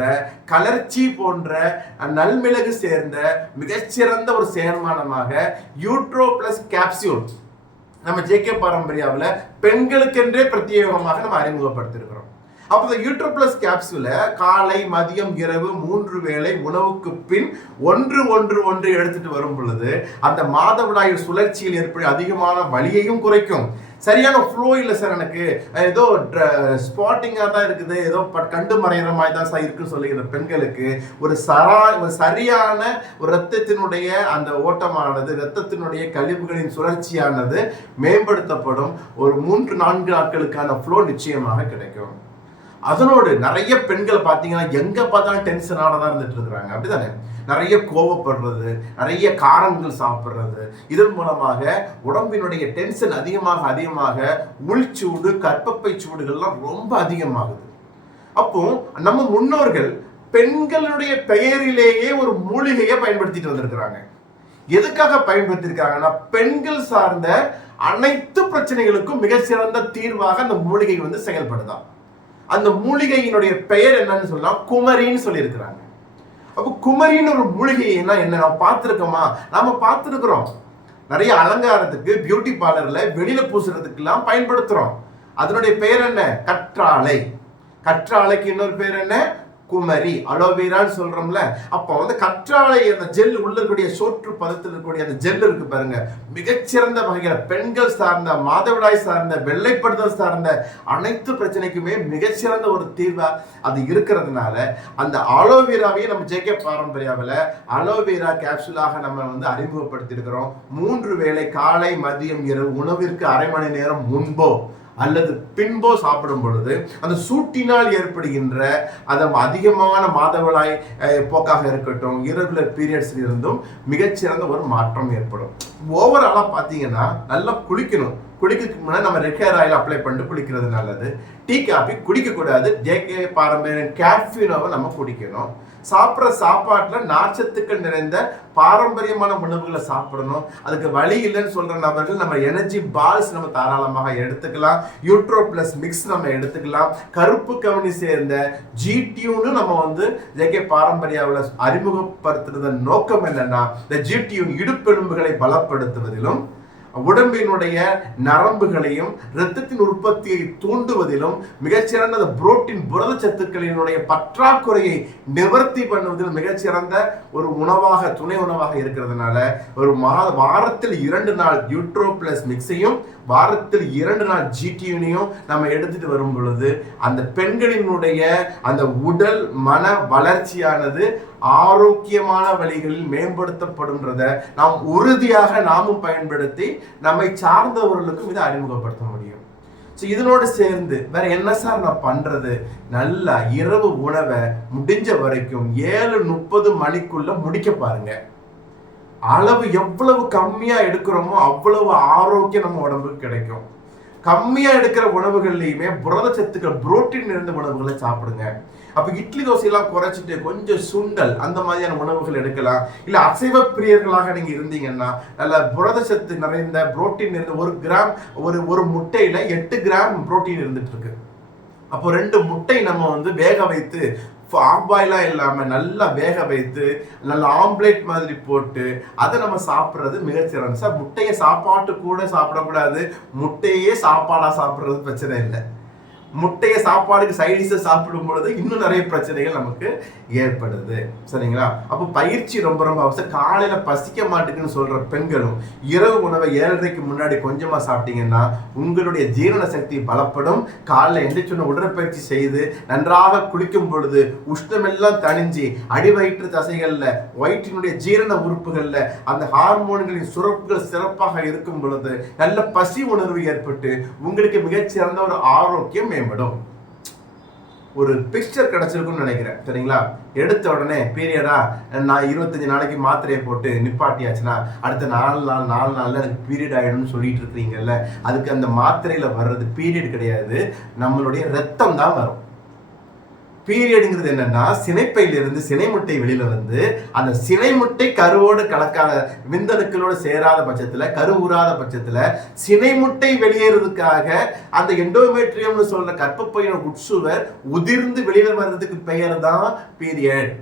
கலர்ச்சி போன்ற நல்மிளகு சேர்ந்த மிகச்சிறந்த ஒரு சேர்மானமாக யூட்ரோ பிளஸ் கேப்சியூல் நம்ம ஜேகே பாரம்பரியாவில் பெண்களுக்கென்றே பிரத்யேகமாக நம்ம அறிமுகப்படுத்திருக்கிறோம். அப்போ இந்த யூட்ரோ பிளஸ் கேப்சூலை காலை மதியம் இரவு 3 வேளை உணவுக்கு பின் 1 எடுத்துட்டு வரும் பொழுது அந்த மாதவிடாய் சுழற்சியில் ஏற்படும் அதிகமான வலியையும் குறைக்கும். சரியான ஃப்ளோ இல்லை சார், எனக்கு ஏதோ ஸ்பாட்டிங்காக தான் இருக்குது, ஏதோ கண்டு மறைகிற மாதிரி தான் சார் இருக்குன்னு சொல்லுகிற பெண்களுக்கு ஒரு சரியான ஒரு இரத்தத்தினுடைய அந்த ஓட்டமானது, இரத்தத்தினுடைய கழிவுகளின் சுழற்சியானது மேம்படுத்தப்படும். ஒரு 3-4 நாட்களுக்கான ஃப்ளோ நிச்சயமாக கிடைக்கும். அதனோடு நிறைய பெண்கள் பார்த்தீங்கன்னா எங்க பார்த்தாலும் டென்ஷனானதான் இருந்துட்டு இருக்கிறாங்க. அப்படிதானே? நிறைய கோபப்படுறது, நிறைய காரங்கள் சாப்பிட்றது, இதன் மூலமாக உடம்பினுடைய டென்ஷன் அதிகமாக அதிகமாக உள்சூடு, கர்ப்பப்பை சூடுகள்லாம் ரொம்ப அதிகமாகுது. அப்போ நம்ம முன்னோர்கள் பெண்களுடைய பெயரிலேயே ஒரு மூலிகையை பயன்படுத்திட்டு வந்திருக்கிறாங்க. எதுக்காக பயன்படுத்திருக்காங்கன்னா, பெண்கள் சார்ந்த அனைத்து பிரச்சனைகளுக்கும் மிக சிறந்த தீர்வாக அந்த மூலிகை செயல்படுதான். அந்த மூலிகையினுடைய பெயர் என்னன்னு சொன்னா குமரின்னு சொல்லி இருக்கிறாங்க. அப்போ குமரின்னு ஒரு மூலிகை என்ன நம்ம பார்த்துருக்கோமா? நாம பார்த்துருக்கிறோம். நிறைய அலங்காரத்துக்கு பியூட்டி பார்லர்ல வெளியில பூசுறதுக்கு எல்லாம் பயன்படுத்துறோம். அதனுடைய பெயர் என்ன? கற்றாழை. கற்றாழைக்கு இன்னொரு பேர் என்ன? குமரி. அலோவேரான்னு சொல்றோம்ல. அப்போ கற்றாழை அந்த ஜெல் உள்ள இருக்கக்கூடிய சோற்று பதத்தில் இருக்கக்கூடிய அந்த ஜெல் இருக்கு பாருங்க, மிகச்சிறந்த வகையில பெண்கள் சார்ந்த, மாதவிடாய் சார்ந்த, வெள்ளைப்படுதல் சார்ந்த அனைத்து பிரச்சனைக்குமே மிகச்சிறந்த ஒரு தீர்வா அது இருக்கிறதுனால அந்த அலோவேராவையே நம்ம ஜேகே பாரம்பரியாவில் அலோவேரா கேப்சூலாக நம்ம அறிமுகப்படுத்தி இருக்கிறோம். 3 வேளை காலை, மதியம், இரவு உணவிற்கு அரை மணி நேரம் முன்போ அல்லது பின்போ சாப்பிடும் பொழுது அந்த சூட்டினால் ஏற்படுகின்ற அந்த அதிகமான மாதவிடாய் போக்காக இருக்கட்டும், இரகுலர் பீரியட்ஸ்ல இருந்தும் மிகச்சிறந்த ஒரு மாற்றம் ஏற்படும். ஓவராலா பார்த்தீங்கன்னா நல்லா குளிக்கணும். குளிக்கிறதுக்கு முன்னாடி நம்ம ரெட் ஹேர் ஆயில் அப்ளை பண்ணிட்டு குளிக்கிறது நல்லது. டீ காஃபி குடிக்க கூடாது. ஜேகே பாரம்பரிய கேஃபினோவை நம்ம குடிக்கணும். சாப்பிட்ற சாப்பாட்டுல நார்ச்சத்துக்கள் நிறைந்த பாரம்பரியமான உணவுகளை சாப்பிடணும். அதுக்கு வழி இல்லைன்னு சொல்ற நபர்கள் நம்ம எனர்ஜி பால்ஸ் நம்ம தாராளமாக எடுத்துக்கலாம். யூட்ரோ பிளஸ் மிக்ஸ் நம்ம எடுத்துக்கலாம். கருப்பு கவனி சேர்ந்த ஜிடியூன்னு நம்ம ஜேகே பாரம்பரியாவில் அறிமுகப்படுத்துறதன் நோக்கம் என்னன்னா, இந்த ஜிடியூன் இடுப்பெலும்புகளை பலப்படுத்துவதிலும் உடம்பினுடைய நரம்புகளையும் இரத்தத்தின் உற்பத்தியை தூண்டுவதிலும் மிகச்சிறந்த புரோட்டீன் புரத சத்துக்களினுடைய பற்றாக்குறையை நிவர்த்தி பண்ணுவதில் மிகச்சிறந்த ஒரு உணவாக, துணை உணவாக இருக்கிறதுனால ஒரு வாரத்தில் 2 நாள் யூட்ரோ பிளஸ் மிக்ஸையும் வாரத்தில் 2 நாள் ஜிடியூனையும் நம்ம எடுத்துட்டு வரும் பொழுது அந்த பெண்களினுடைய அந்த உடல் மன வளர்ச்சியானது ஆரோக்கியமான வழிகளில் மேம்படுத்தப்படும்ன்றத நாம் உறுதியாக நாமும் பயன்படுத்தி நம்மை சார்ந்தவர்களுக்கும் இதை அறிமுகப்படுத்த முடியும். இதனோடு சேர்ந்து வேற என்ன சார் நான் பண்றது? நல்லா இரவு உணவை முடிஞ்ச வரைக்கும் 7:30 மணிக்குள்ள முடிக்க பாருங்க. அளவு எவ்வளவு கம்மியா எடுக்கிறோமோ அவ்வளவு ஆரோக்கியம் நம்ம உடம்புக்கு கிடைக்கும். கம்மியா எடுக்கிற உணவுகள்லையுமே புரத சத்துக்கள், புரோட்டீன் நிறைந்த உணவுகளை சாப்பிடுங்க. அப்ப இட்லி தோசையெல்லாம் குறைச்சிட்டு கொஞ்சம் சுண்டல் அந்த மாதிரியான உணவுகள் எடுக்கலாம். இல்ல அசைவ பிரியர்களாக நீங்க இருந்தீங்கன்னா நல்ல புரத சத்து நிறைந்த, புரோட்டீன் நிறைந்த 1 கிராம் ஒரு முட்டையில 8 கிராம் புரோட்டீன் இருந்துட்டு இருக்கு. அப்போ 2 முட்டை நம்ம வேக வைத்து ஆஃபாயிலா இல்லாம நல்லா வேக வைத்து நல்லா ஆம்லேட் மாதிரி போட்டு அதை நம்ம சாப்பிட்றது மிகச்சிறந்த. சார் முட்டையை சாப்பாட்டு கூட சாப்பிடக்கூடாது, முட்டையே சாப்பாடா சாப்பிட்றது பிரச்சனை இல்லை. முட்டையை சாப்பாடுக்கு சைடிஷை சாப்பிடும் பொழுது இன்னும் நிறைய பிரச்சனைகள் நமக்கு ஏற்படுது. சரிங்களா? அப்போ பயிற்சி ரொம்ப ரொம்ப அவசியம். காலையில பசிக்க மாட்டேங்குன்னு சொல்ற பெண்களும் இரவு உணவை 7:30க்கு முன்னாடி கொஞ்சமா சாப்பிட்டீங்கன்னா உங்களுடைய ஜீரண சக்தி பலப்படும். காலைல எந்திரிச்சோன்னு உடற்பயிற்சி செய்து நன்றாக குளிக்கும் பொழுது உஷ்ணமெல்லாம் தணிஞ்சு அடிவயிற்று தசைகள்ல, வயிற்றினுடைய ஜீரண உறுப்புகள்ல அந்த ஹார்மோன்களின் சுரப்புகள் சிறப்பாக இருக்கும் பொழுது நல்ல பசி உணர்வு ஏற்பட்டு உங்களுக்கு மிகச்சிறந்த ஒரு ஆரோக்கியம் மேம்படும். ஒரு பிக்சர் கிடைச்சிருக்குன்னு நினைக்கிறேன். சரிங்களா? எடுத்த உடனே பீரியடா நான் 25 நாளைக்கு மாத்திரையை போட்டு நிப்பாட்டியாச்சுன்னா அடுத்த 4 நாள்ல எனக்கு பீரியட் ஆயிடும்னு சொல்லிட்டு இருக்கிறீங்கல்ல, அதுக்கு அந்த மாத்திரையில வர்றது பீரியட் கிடையாது, நம்மளுடைய ரத்தம் தான் வரும். பீரியடுங்கிறது என்னன்னா, சினைப்பையிலிருந்து சினை முட்டை வெளியில அந்த சினை முட்டை கருவோடு கலக்காத, விந்தணுக்களோடு சேராத பட்சத்துல, கரு ஊறாத பட்சத்துல சினை முட்டை வெளியேறதுக்காக அந்த எண்டோமெட்ரியம்னு சொல்ற கர்ப்பப்பையின் உட்சுவர் உதிர்ந்து வெளியில வர்றதுக்கு பெயர் தான் பீரியட்.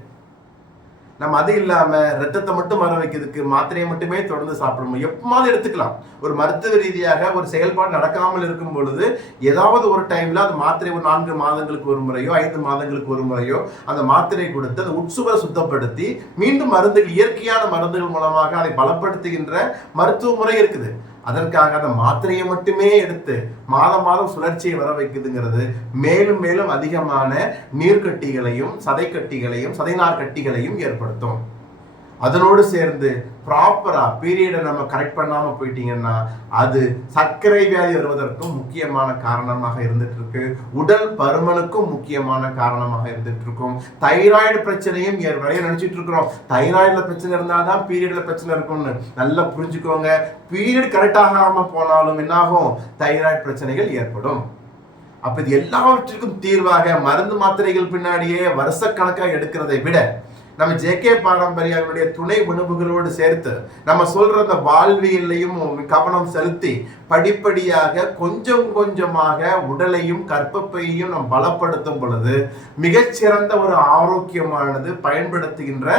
நம்ம அது இல்லாம ரத்தத்தை மட்டும் வர வைக்கிறதுக்கு மாத்திரையை மட்டுமே தொடர்ந்து சாப்பிடணும். எப்பமாவது எடுத்துக்கலாம். ஒரு மருத்துவ ரீதியாக ஒரு செயல்பாடு நடக்காமல் இருக்கும் பொழுது ஏதாவது ஒரு டைம்ல அந்த மாத்திரை ஒரு 4 மாதங்களுக்கு ஒரு முறையோ 5 மாதங்களுக்கு ஒரு முறையோ அந்த மாத்திரை கொடுத்து அந்த உட்சுவரை சுத்தப்படுத்தி மீண்டும் மருந்துகள், இயற்கையான மருந்துகள் மூலமாக அதை பலப்படுத்துகின்ற மருத்துவ முறை இருக்குது. அதற்காக அந்த மாத்திரையை மட்டுமே எடுத்து மாதம் சுழற்சியை வர வைக்குதுங்கிறது மேலும் மேலும் அதிகமான நீர்க்கட்டிகளையும், சதை கட்டிகளையும், சதைநார் கட்டிகளையும் ஏற்படுத்தும். அதனோடு சேர்ந்து ப்ராப்பரா பீரியடை நம்ம கரெக்ட் பண்ணாம போயிட்டீங்கன்னா அது சர்க்கரை வியாதி வருவதற்கும் முக்கியமான காரணமாக இருந்துட்டு இருக்கு. உடல் பருமனுக்கும் முக்கியமான காரணமாக இருந்துட்டு இருக்கும். தைராய்டு பிரச்சனையும் நிறைய நினைச்சிட்டு இருக்கிறோம். தைராய்டுல பிரச்சனை இருந்தாதான் பீரியட்ல பிரச்சனை இருக்கும்னு நல்லா புரிஞ்சுக்கோங்க. பீரியட் கரெக்டாகாம போனாலும் என்னாகும், தைராய்டு பிரச்சனைகள் ஏற்படும். அப்ப இது எல்லாவற்றிற்கும் தீர்வாக மருந்து மாத்திரைகள் பின்னாடியே வருஷக்கணக்காக எடுக்கிறதை விட நம்ம ஜேகே பாரம்பரியாவுடைய துணை உணவுகளோடு சேர்த்து நம்ம சொல்ற அந்த வாழ்வியலையும் கவனம் செலுத்தி படிப்படியாக கொஞ்சம் கொஞ்சமாக உடலையும் கர்ப்பப்பையையும் நம்ம பலப்படுத்தும் பொழுது மிகச்சிறந்த ஒரு ஆரோக்கியமானது பயன்படுத்துகின்ற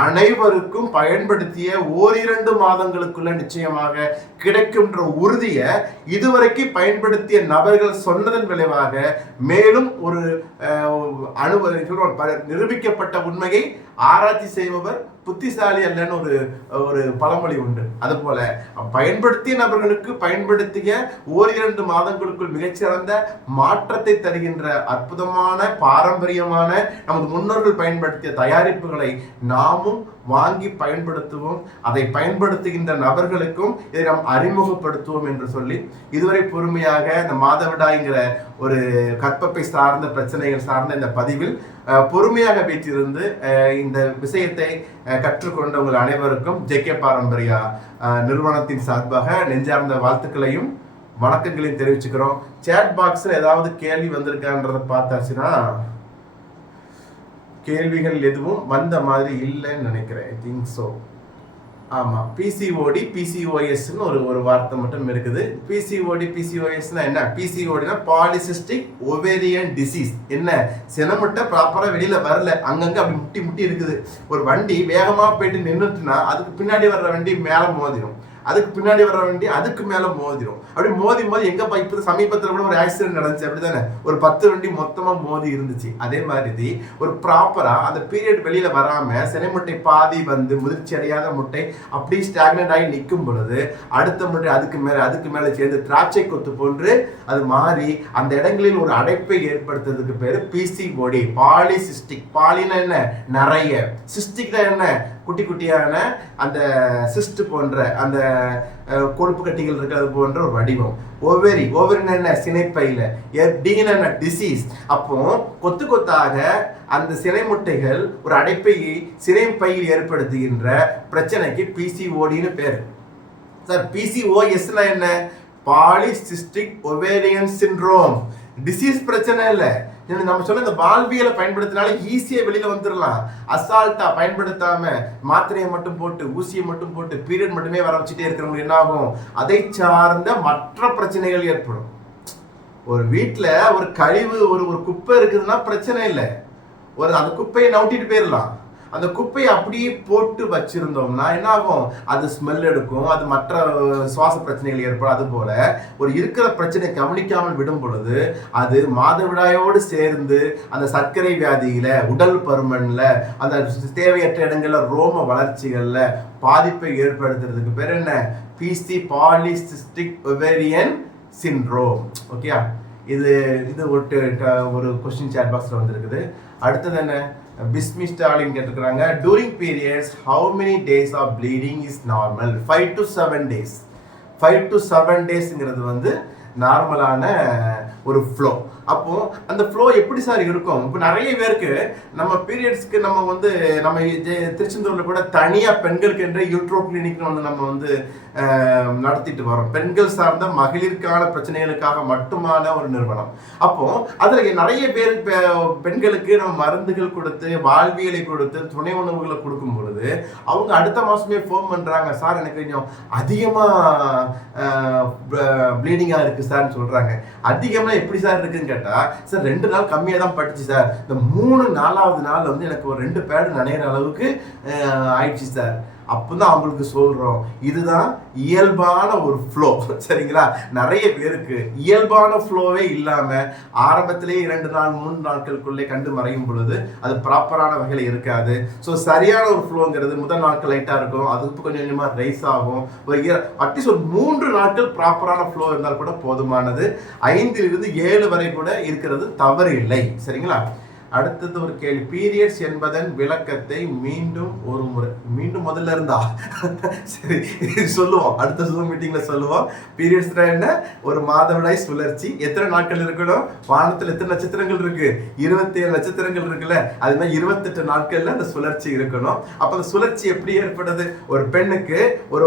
அனைவருக்கும் பயன்படுத்திய 1-2 மாதங்களுக்குள்ள நிச்சயமாக கிடைக்கின்ற உறுதியை இதுவரைக்கும் பயன்படுத்திய நபர்கள் சொன்னதன் விளைவாக மேலும் ஒரு நிரூபிக்கப்பட்ட உண்மையை ஆராய்ச்சி செய்பவர் புத்திசாலி அல்லன்னு ஒரு பழமொழி உண்டு. அது போல பயன்படுத்திய நபர்களுக்கு பயன்படுத்திய 1-2 மாதங்களுக்குள் மிகச்சிறந்த மாற்றத்தை தருகின்ற அற்புதமான பாரம்பரியமான நமது முன்னோர்கள் பயன்படுத்திய தயாரிப்புகளை நாமும் வாங்கி பயன்படுத்துவோம். அதை பயன்படுத்துகின்ற நபர்களுக்கும் இதை நாம் அறிமுகப்படுத்துவோம் என்று சொல்லி இதுவரை பொறுமையாக இந்த மாதவிடாய்ங்கிற ஒரு கற்பப்பை சார்ந்த பிரச்சனைகள் சார்ந்த இந்த பதிவில் பொறுமையாக வீட்டிலிருந்து இந்த விஷயத்தை கற்றுக்கொண்ட உங்கள் அனைவருக்கும் ஜேகே பாரம்பரியா நிறுவனத்தின் சார்பாக நெஞ்சார்ந்த வாழ்த்துக்களையும் வணக்கங்களையும் தெரிவிச்சுக்கிறோம். சேட் பாக்ஸ்ல ஏதாவது கேள்வி வந்திருக்கான்றத பார்த்தாச்சுன்னா கேள்விகள் எதுவும் வந்த மாதிரி இல்லைன்னு நினைக்கிறேன். I think so. ஆமாம், பிசிஓடி பிசிஓஎஸ்ன்னு ஒரு வார்த்தை மட்டும் இருக்குது. பிசிஓடி பிசிஓஎஸ்னா என்ன? பிசிஓடினா பாலிசிஸ்டிக் ஒவேரியன் டிசீஸ். என்ன, சினமுட்டை ப்ராப்பராக வெளியில் வரல, அங்கங்கே அப்படி முட்டி முட்டி இருக்குது. ஒரு வண்டி வேகமாக போயிட்டு நின்றுட்டுனா அதுக்கு பின்னாடி வர்ற வண்டி மேலே மோதிடும், அதுக்கு பின்னாடி வர வண்டி அதுக்கு மேல மோதிடும். அப்படி மோதி எங்க இப்போ சமீபத்தில் கூட ஒரு ஆக்சிடென்ட் நடந்துச்சு, அப்படித்தானே? ஒரு 10 வண்டி மொத்தமா மோதி இருந்துச்சு. அதே மாதிரி ஒரு ப்ராப்பரா அந்த பீரியட் வெளியில வராம சினை முட்டை பாதி வந்து முதிர்ச்சி அடையாத முட்டை அப்படி ஸ்டாக்னட் ஆகி நிற்கும் பொழுது அடுத்த முட்டை அதுக்கு மேல சேர்ந்து திராட்சை கொத்து போன்று அது மாறி அந்த இடங்களில் ஒரு அடைப்பை ஏற்படுத்துறதுக்கு பேரு பிசிஓடி, பாலிசிஸ்டிக். பாலினா என்ன? நிறைய. சிஸ்டிக்னா என்ன? குட்டி குட்டியான அந்த சிஸ்ட் போன்ற அந்த கொழுப்பு கட்டிகள் இருக்கிறது போன்ற ஒரு வடிவம். ஓவரினா என்ன? சினைப்பையில. டினா என்ன? டிசீஸ். அப்போ கொத்து கொத்தாக அந்த சினை முட்டைகள் ஒரு அடைப்பை சினைப்பையில் ஏற்படுத்துகின்ற பிரச்சனைக்கு பிசிஓடின்னு பேரு. சார், பிசிஓஎஸ்னா என்ன? Polycystic ovarian syndrome. டிசீஸ் பிரச்சனை இல்லை. நம்ம சொன்ன இந்த வாழ்வியலை பயன்படுத்தினால ஈஸியா வெளியில வந்துடலாம். அசால்ட்டா பயன்படுத்தாம மாத்திரையை மட்டும் போட்டு ஊசியை மட்டும் போட்டு பீரியட் மட்டுமே வர வச்சுட்டே இருக்கிறவங்க என்ன ஆகும்? அதை சார்ந்த மற்ற பிரச்சனைகள் ஏற்படும். ஒரு வீட்டுல ஒரு கழிவு ஒரு குப்பை இருக்குதுன்னா பிரச்சனை இல்லை, அந்த குப்பையை நவுட்டிட்டு போயிடலாம். அந்த குப்பையை அப்படியே போட்டு வச்சிருந்தோம்னா என்ன ஆகும்? அது ஸ்மெல் எடுக்கும், அது மற்ற சுவாச பிரச்சனைகள் ஏற்படும். அது போல ஒரு இருக்கிற பிரச்சனை கவனிக்காமல் விடும் பொழுது அது மாதவிடாயோடு சேர்ந்து அந்த சர்க்கரை வியாதியில, உடல் பருமன்ல, அந்த தேவையற்ற இடங்கள்ல ரோம வளர்ச்சிகள்ல பாதிப்பை ஏற்படுத்துறதுக்கு பேர் என்ன? PC, polycystic ovarian syndrome. Okay, இது ஒரு கொஸ்டின் சேட் பாக்ஸ்ல வந்திருக்குது. அடுத்தது என்ன? பிஸ்மி ஸ்டாலின் கேட்டிருக்கிறாங்க, during periods how many days of bleeding is normal? 5 to 7 days. 5 to 7 daysங்கிறது வந்து நார்மலான ஒரு ஃப்ளோ. அப்போ அந்த ஃப்ளோ எப்படி சார் இருக்கும்? இப்போ நிறைய பேருக்கு நம்ம பீரியட்ஸ்க்கு நம்ம திருச்செந்தூர்ல கூட தனியா பெண்களுக்கு என்ற யூட்ரோ கிளினிக் நம்ம நடத்திட்டு வரோம். பெண்கள் சார்ந்த மகளிருக்கான பிரச்சனைகளுக்காக மட்டுமான ஒரு நிறுவனம். அப்போ அதுல நிறைய பேர் பெண்களுக்கு நம்ம மருந்துகள் கொடுத்து வாழ்வியலை கொடுத்து துணை உணவுகளை கொடுக்கும் பொழுது அவங்க அடுத்த மாசமே ஃபோன் பண்றாங்க, சார் எனக்கு கொஞ்சம் அதிகமா ப்ளீடிங்கா இருக்கு சார்ன்னு சொல்றாங்க. அதிகமா எப்படி சார் இருக்குன்னு கேட்டா, சார் 2 நாள் கம்மியா தான் பட்டுச்சு சார், இந்த 3-4வது நாள் வந்து எனக்கு ஒரு 2 பேடு நனைகிற அளவுக்கு ஆயிடுச்சு சார். அப்பதான் அவங்களுக்கு சொல்றோம், இதுதான் இயல்பான ஒரு ஃப்ளோ. சரிங்களா? நிறைய பேருக்கு இயல்பான ஃப்ளோவே இல்லாம ஆரம்பத்திலேயே 2 நாள் 3 நாட்களுக்குள்ளே கண்டு மறையும் பொழுது அது ப்ராப்பரான வகையில் இருக்காது. ஸோ சரியான ஒரு ஃப்ளோங்கிறது முதல் நாட்கள் லைட்டா இருக்கும், அதுக்கு கொஞ்சம் கொஞ்சமா ரைஸ் ஆகும். அட்லீஸ்ட் ஒரு 3 நாட்கள் ப்ராப்பரான ஃப்ளோ இருந்தால் கூட போதுமானது. 5 to 7 வரை கூட இருக்கிறது தவறு இல்லை. சரிங்களா? அடுத்தது ஒரு கேள்வி, பீரியட்ஸ் என்பதன் விளக்கத்தை மீண்டும் முதல்ல இருந்தா சரி சொல்லுவோம், அடுத்த ஜூம் மீட்டிங்ல சொல்லுவோம். பீரியட்ஸ் என்ன, ஒரு மாதவிடாய் சுழற்சி. எத்தனை நாட்கள் இருக்கணும், வானத்துல எத்தனை நட்சத்திரங்கள் இருக்கு, 27 நட்சத்திரங்கள் இருக்குல்ல, அது மாதிரி 28 நாட்கள்ல அந்த சுழற்சி இருக்கணும். அப்ப அந்த சுழற்சி எப்படி ஏற்படுது, ஒரு பெண்ணுக்கு ஒரு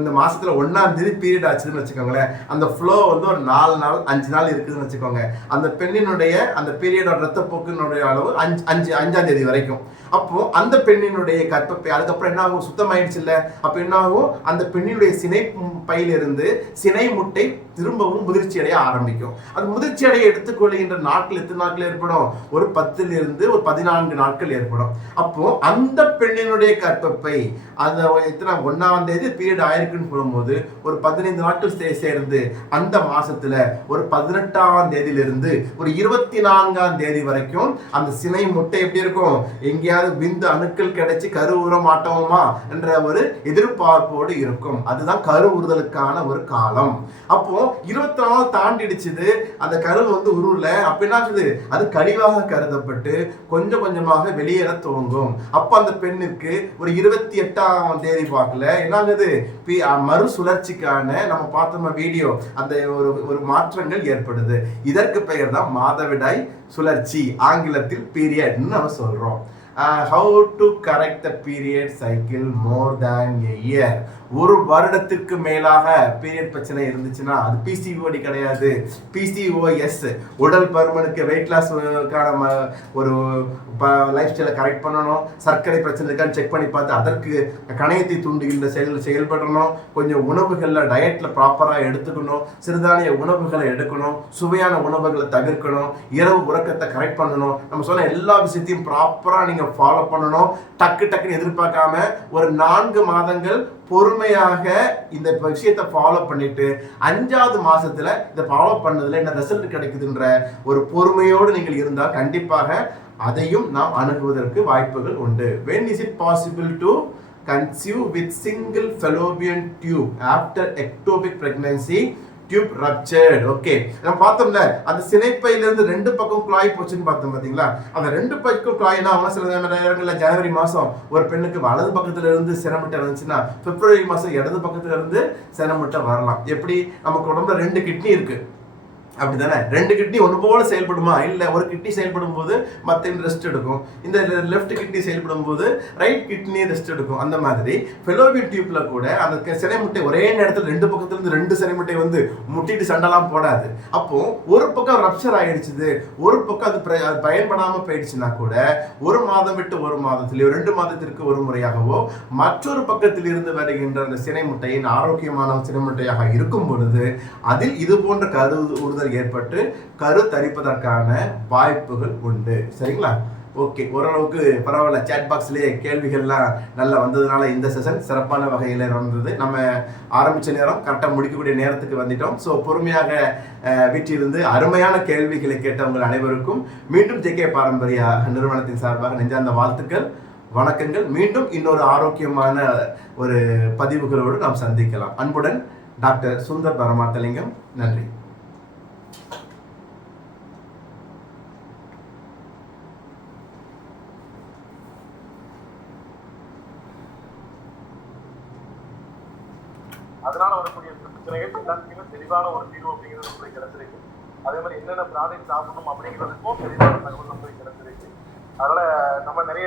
இந்த மாசத்துல 1ஆம் தேதி பீரியட் ஆச்சுன்னு வச்சுக்கோங்களேன், அந்த ஃப்ளோ வந்து ஒரு 4 நாள் 5 நாள் இருக்குதுன்னு வச்சுக்கோங்க. அந்த பெண்ணினுடைய அந்த பீரியடோட ரத்தப்போக்கினுடைய அளவு 5ஆம் தேதி வரைக்கும். அப்போ அந்த பெண்ணினுடைய கர்ப்பப்பை அதுக்கப்புறம் என்ன ஆகும், சுத்தமாயிடுச்சு இல்ல, அப்ப என்ன ஆகும், அந்த பெண்ணினுடைய சினை பையிலிருந்து சினை முட்டை திரும்பவும் முதிர்ச்சி அடைய ஆரம்பிக்கும். அது முதிர்ச்சி அடைய எடுத்துக்கொள்கின்ற நாட்கள் எத்தனை நாட்கள் ஏற்படும், ஒரு 10 இருந்து ஒரு 14 நாட்கள் ஏற்படும். அப்போ அந்த பெண்ணினுடைய கர்ப்பப்பை அந்த எத்தனை 1ஆம் தேதி பீரியட் ஆயிருக்குன்னு சொல்லும்போது ஒரு 15 நாட்கள் சேர்ந்து அந்த மாசத்துல ஒரு 18ஆம் தேதியிலிருந்து ஒரு 24ஆம் தேதி வரைக்கும் அந்த சினை முட்டை எப்படி இருக்கும், எங்கேயாவது விந்து அணுக்கள் கிடைச்சி கரு உற மாட்டோமா என்ற ஒரு எதிர்பார்ப்போடு இருக்கும். அதுதான் கரு உறுதலுக்கான ஒரு காலம். அப்போ 24 நாள் தாண்டிடுச்சுது, அந்த கரு வந்து உருள, அப்ப என்ன ஆகுது, அது கழிவாக கருதப்பட்டு கொஞ்சம் கொஞ்சமாக வெளியேற துவங்கும். அப்ப அந்த பெண்ணுக்கு ஒரு 28ஆம் தேதி பார்க்கல என்ன ஆகுது, மறு சுழற்சிக்கான நம்ம பார்த்தோம் வீடியோ, அந்த ஒரு மாற்றங்கள் ஏற்படுது. இதற்கு பெயர் தான் மாதவிடாய் சுழற்சி, ஆங்கிலத்தில் பீரியட்னு நம்ம சொல்றோம். How to correct the period cycle more than a year. ஒரு வருடத்திற்கு மேலாக பீரியட் பிரச்சனை இருந்துச்சுன்னா அது பிசிஓடி கிடையாது, பிசிஓஎஸ், உடல் பருமனுக்கு வெயிட் லாஸ்க்கான ஒரு லைஃப் ஸ்டைலை கரெக்ட் பண்ணணும். சர்க்கரை பிரச்சனை இருக்கான்னு செக் பண்ணி பார்த்து அதற்கு கணையத்தை தூண்டுகின்ற செயல்படணும். கொஞ்சம் உணவுகளில் டயட்ல ப்ராப்பராக எடுத்துக்கணும். சிறுதானிய உணவுகளை எடுக்கணும். சுவையான உணவுகளை தவிர்க்கணும். இரவு உறக்கத்தை கரெக்ட் பண்ணணும். நம்ம சொன்ன எல்லா விஷயத்தையும் ப்ராப்பராக நீங்கள் ஃபாலோ பண்ணணும். டக்குன்னு எதிர்பார்க்காம ஒரு 4 மாதங்கள் பொறுமையாக இந்த விஷயத்தை ஃபாலோ பண்ணிட்டு 5ஆவது மாசத்துல இதை ஃபாலோ பண்ணதுல என்ன ரிசல்ட் கிடைக்குதுன்ற ஒரு பொறுமையோடு நீங்கள் இருந்தால் கண்டிப்பாக அதையும் நாம் அணுகுவதற்கு வாய்ப்புகள் உண்டு. When is it possible to conceive with single fallopian tube after ectopic pregnancy? Tube ruptured. Okay, நம்ம பார்த்தோம்ல அந்த சினைப்பையில இருந்து 2 பக்கம் குழாய் போச்சுன்னு பார்த்தோம் பாத்தீங்களா. அந்த 2 பக்கம் குழாய்னா அவங்க சில நேரங்கள்ல ஜனவரி மாசம் ஒரு பெண்ணுக்கு வலது பக்கத்துல இருந்து சினமுட்டை இருந்துச்சுன்னா பிப்ரவரி மாசம் இடது பக்கத்துல இருந்து சினமுட்டை வரலாம். எப்படி, நமக்கு உடம்புல 2 கிட்னி இருக்கு அப்படித்தானே, 2 கிட்னி ஒன்று போல செயல்படுமா, இல்லை ஒரு கிட்னி செயல்படும் போது மற்ற ரெஸ்ட் எடுக்கும், இந்த லெஃப்ட் கிட்னி செயல்படும் போது ரைட் கிட்னி ரெஸ்ட் எடுக்கும். அந்த மாதிரி ஃபெலோபியன் டியூப்ல கூட அந்த சினை முட்டை ஒரே நேரத்தில் 2 பக்கத்துல இருந்து 2 சினை முட்டை வந்து முட்டிட்டு சண்டெல்லாம் போடாது. அப்போ ஒரு பக்கம் ரப்சர் ஆயிடுச்சுது, ஒரு பக்கம் அது பயன்படாம போயிடுச்சுன்னா கூட ஒரு மாதம் விட்டு ஒரு மாதத்திலேயோ 2 மாதத்திற்கு ஒரு முறையாகவோ மற்றொரு பக்கத்தில் இருந்து வருகின்ற அந்த சினை முட்டையின் ஆரோக்கியமான சினை முட்டையாக இருக்கும் பொழுது அதில் இது போன்ற கரு ஏற்பட்டு கரு தரிப்பதற்கான வாய்ப்புகள் உண்டு. சரிங்களா? ஓகே, ஓரளவுக்கு பரவாயில்ல. சாட் பாக்ஸ்லேயே கேள்விகள்லாம் நல்லா வந்ததுனால இந்த செஷன் சிறப்பான வகையில் வந்தது. நம்ம ஆரம்பித்த நேரம் கரெக்டாக முடிக்கக்கூடிய நேரத்துக்கு வந்துட்டோம். ஸோ பொறுமையாக வீட்டிலிருந்து அருமையான கேள்விகளை கேட்டவங்கள் அனைவருக்கும் மீண்டும் ஜேகே பாரம்பரிய நிறுவனத்தின் சார்பாக நெஞ்சார்ந்த வாழ்த்துக்கள், வணக்கங்கள். மீண்டும் இன்னொரு ஆரோக்கியமான ஒரு பதிவுகளோடு நாம் சந்திக்கலாம். அன்புடன் டாக்டர் சுந்தர் பரமாத்தலிங்கம். நன்றி. அதனால வரக்கூடிய பிரச்சனைகள் எல்லாத்துக்குமே தெளிவான ஒரு தீர்வு அப்படிங்கிறது நம்மளுக்கு கிடைச்சிருக்கு. அதே மாதிரி என்னென்ன ப்ராடக்ட் சாப்பிடணும் அப்படிங்கிறதுக்கும் தெளிவான தகவல் நம்மளுக்கு கிடைச்சிருக்கு. அதனால நம்ம நிறைய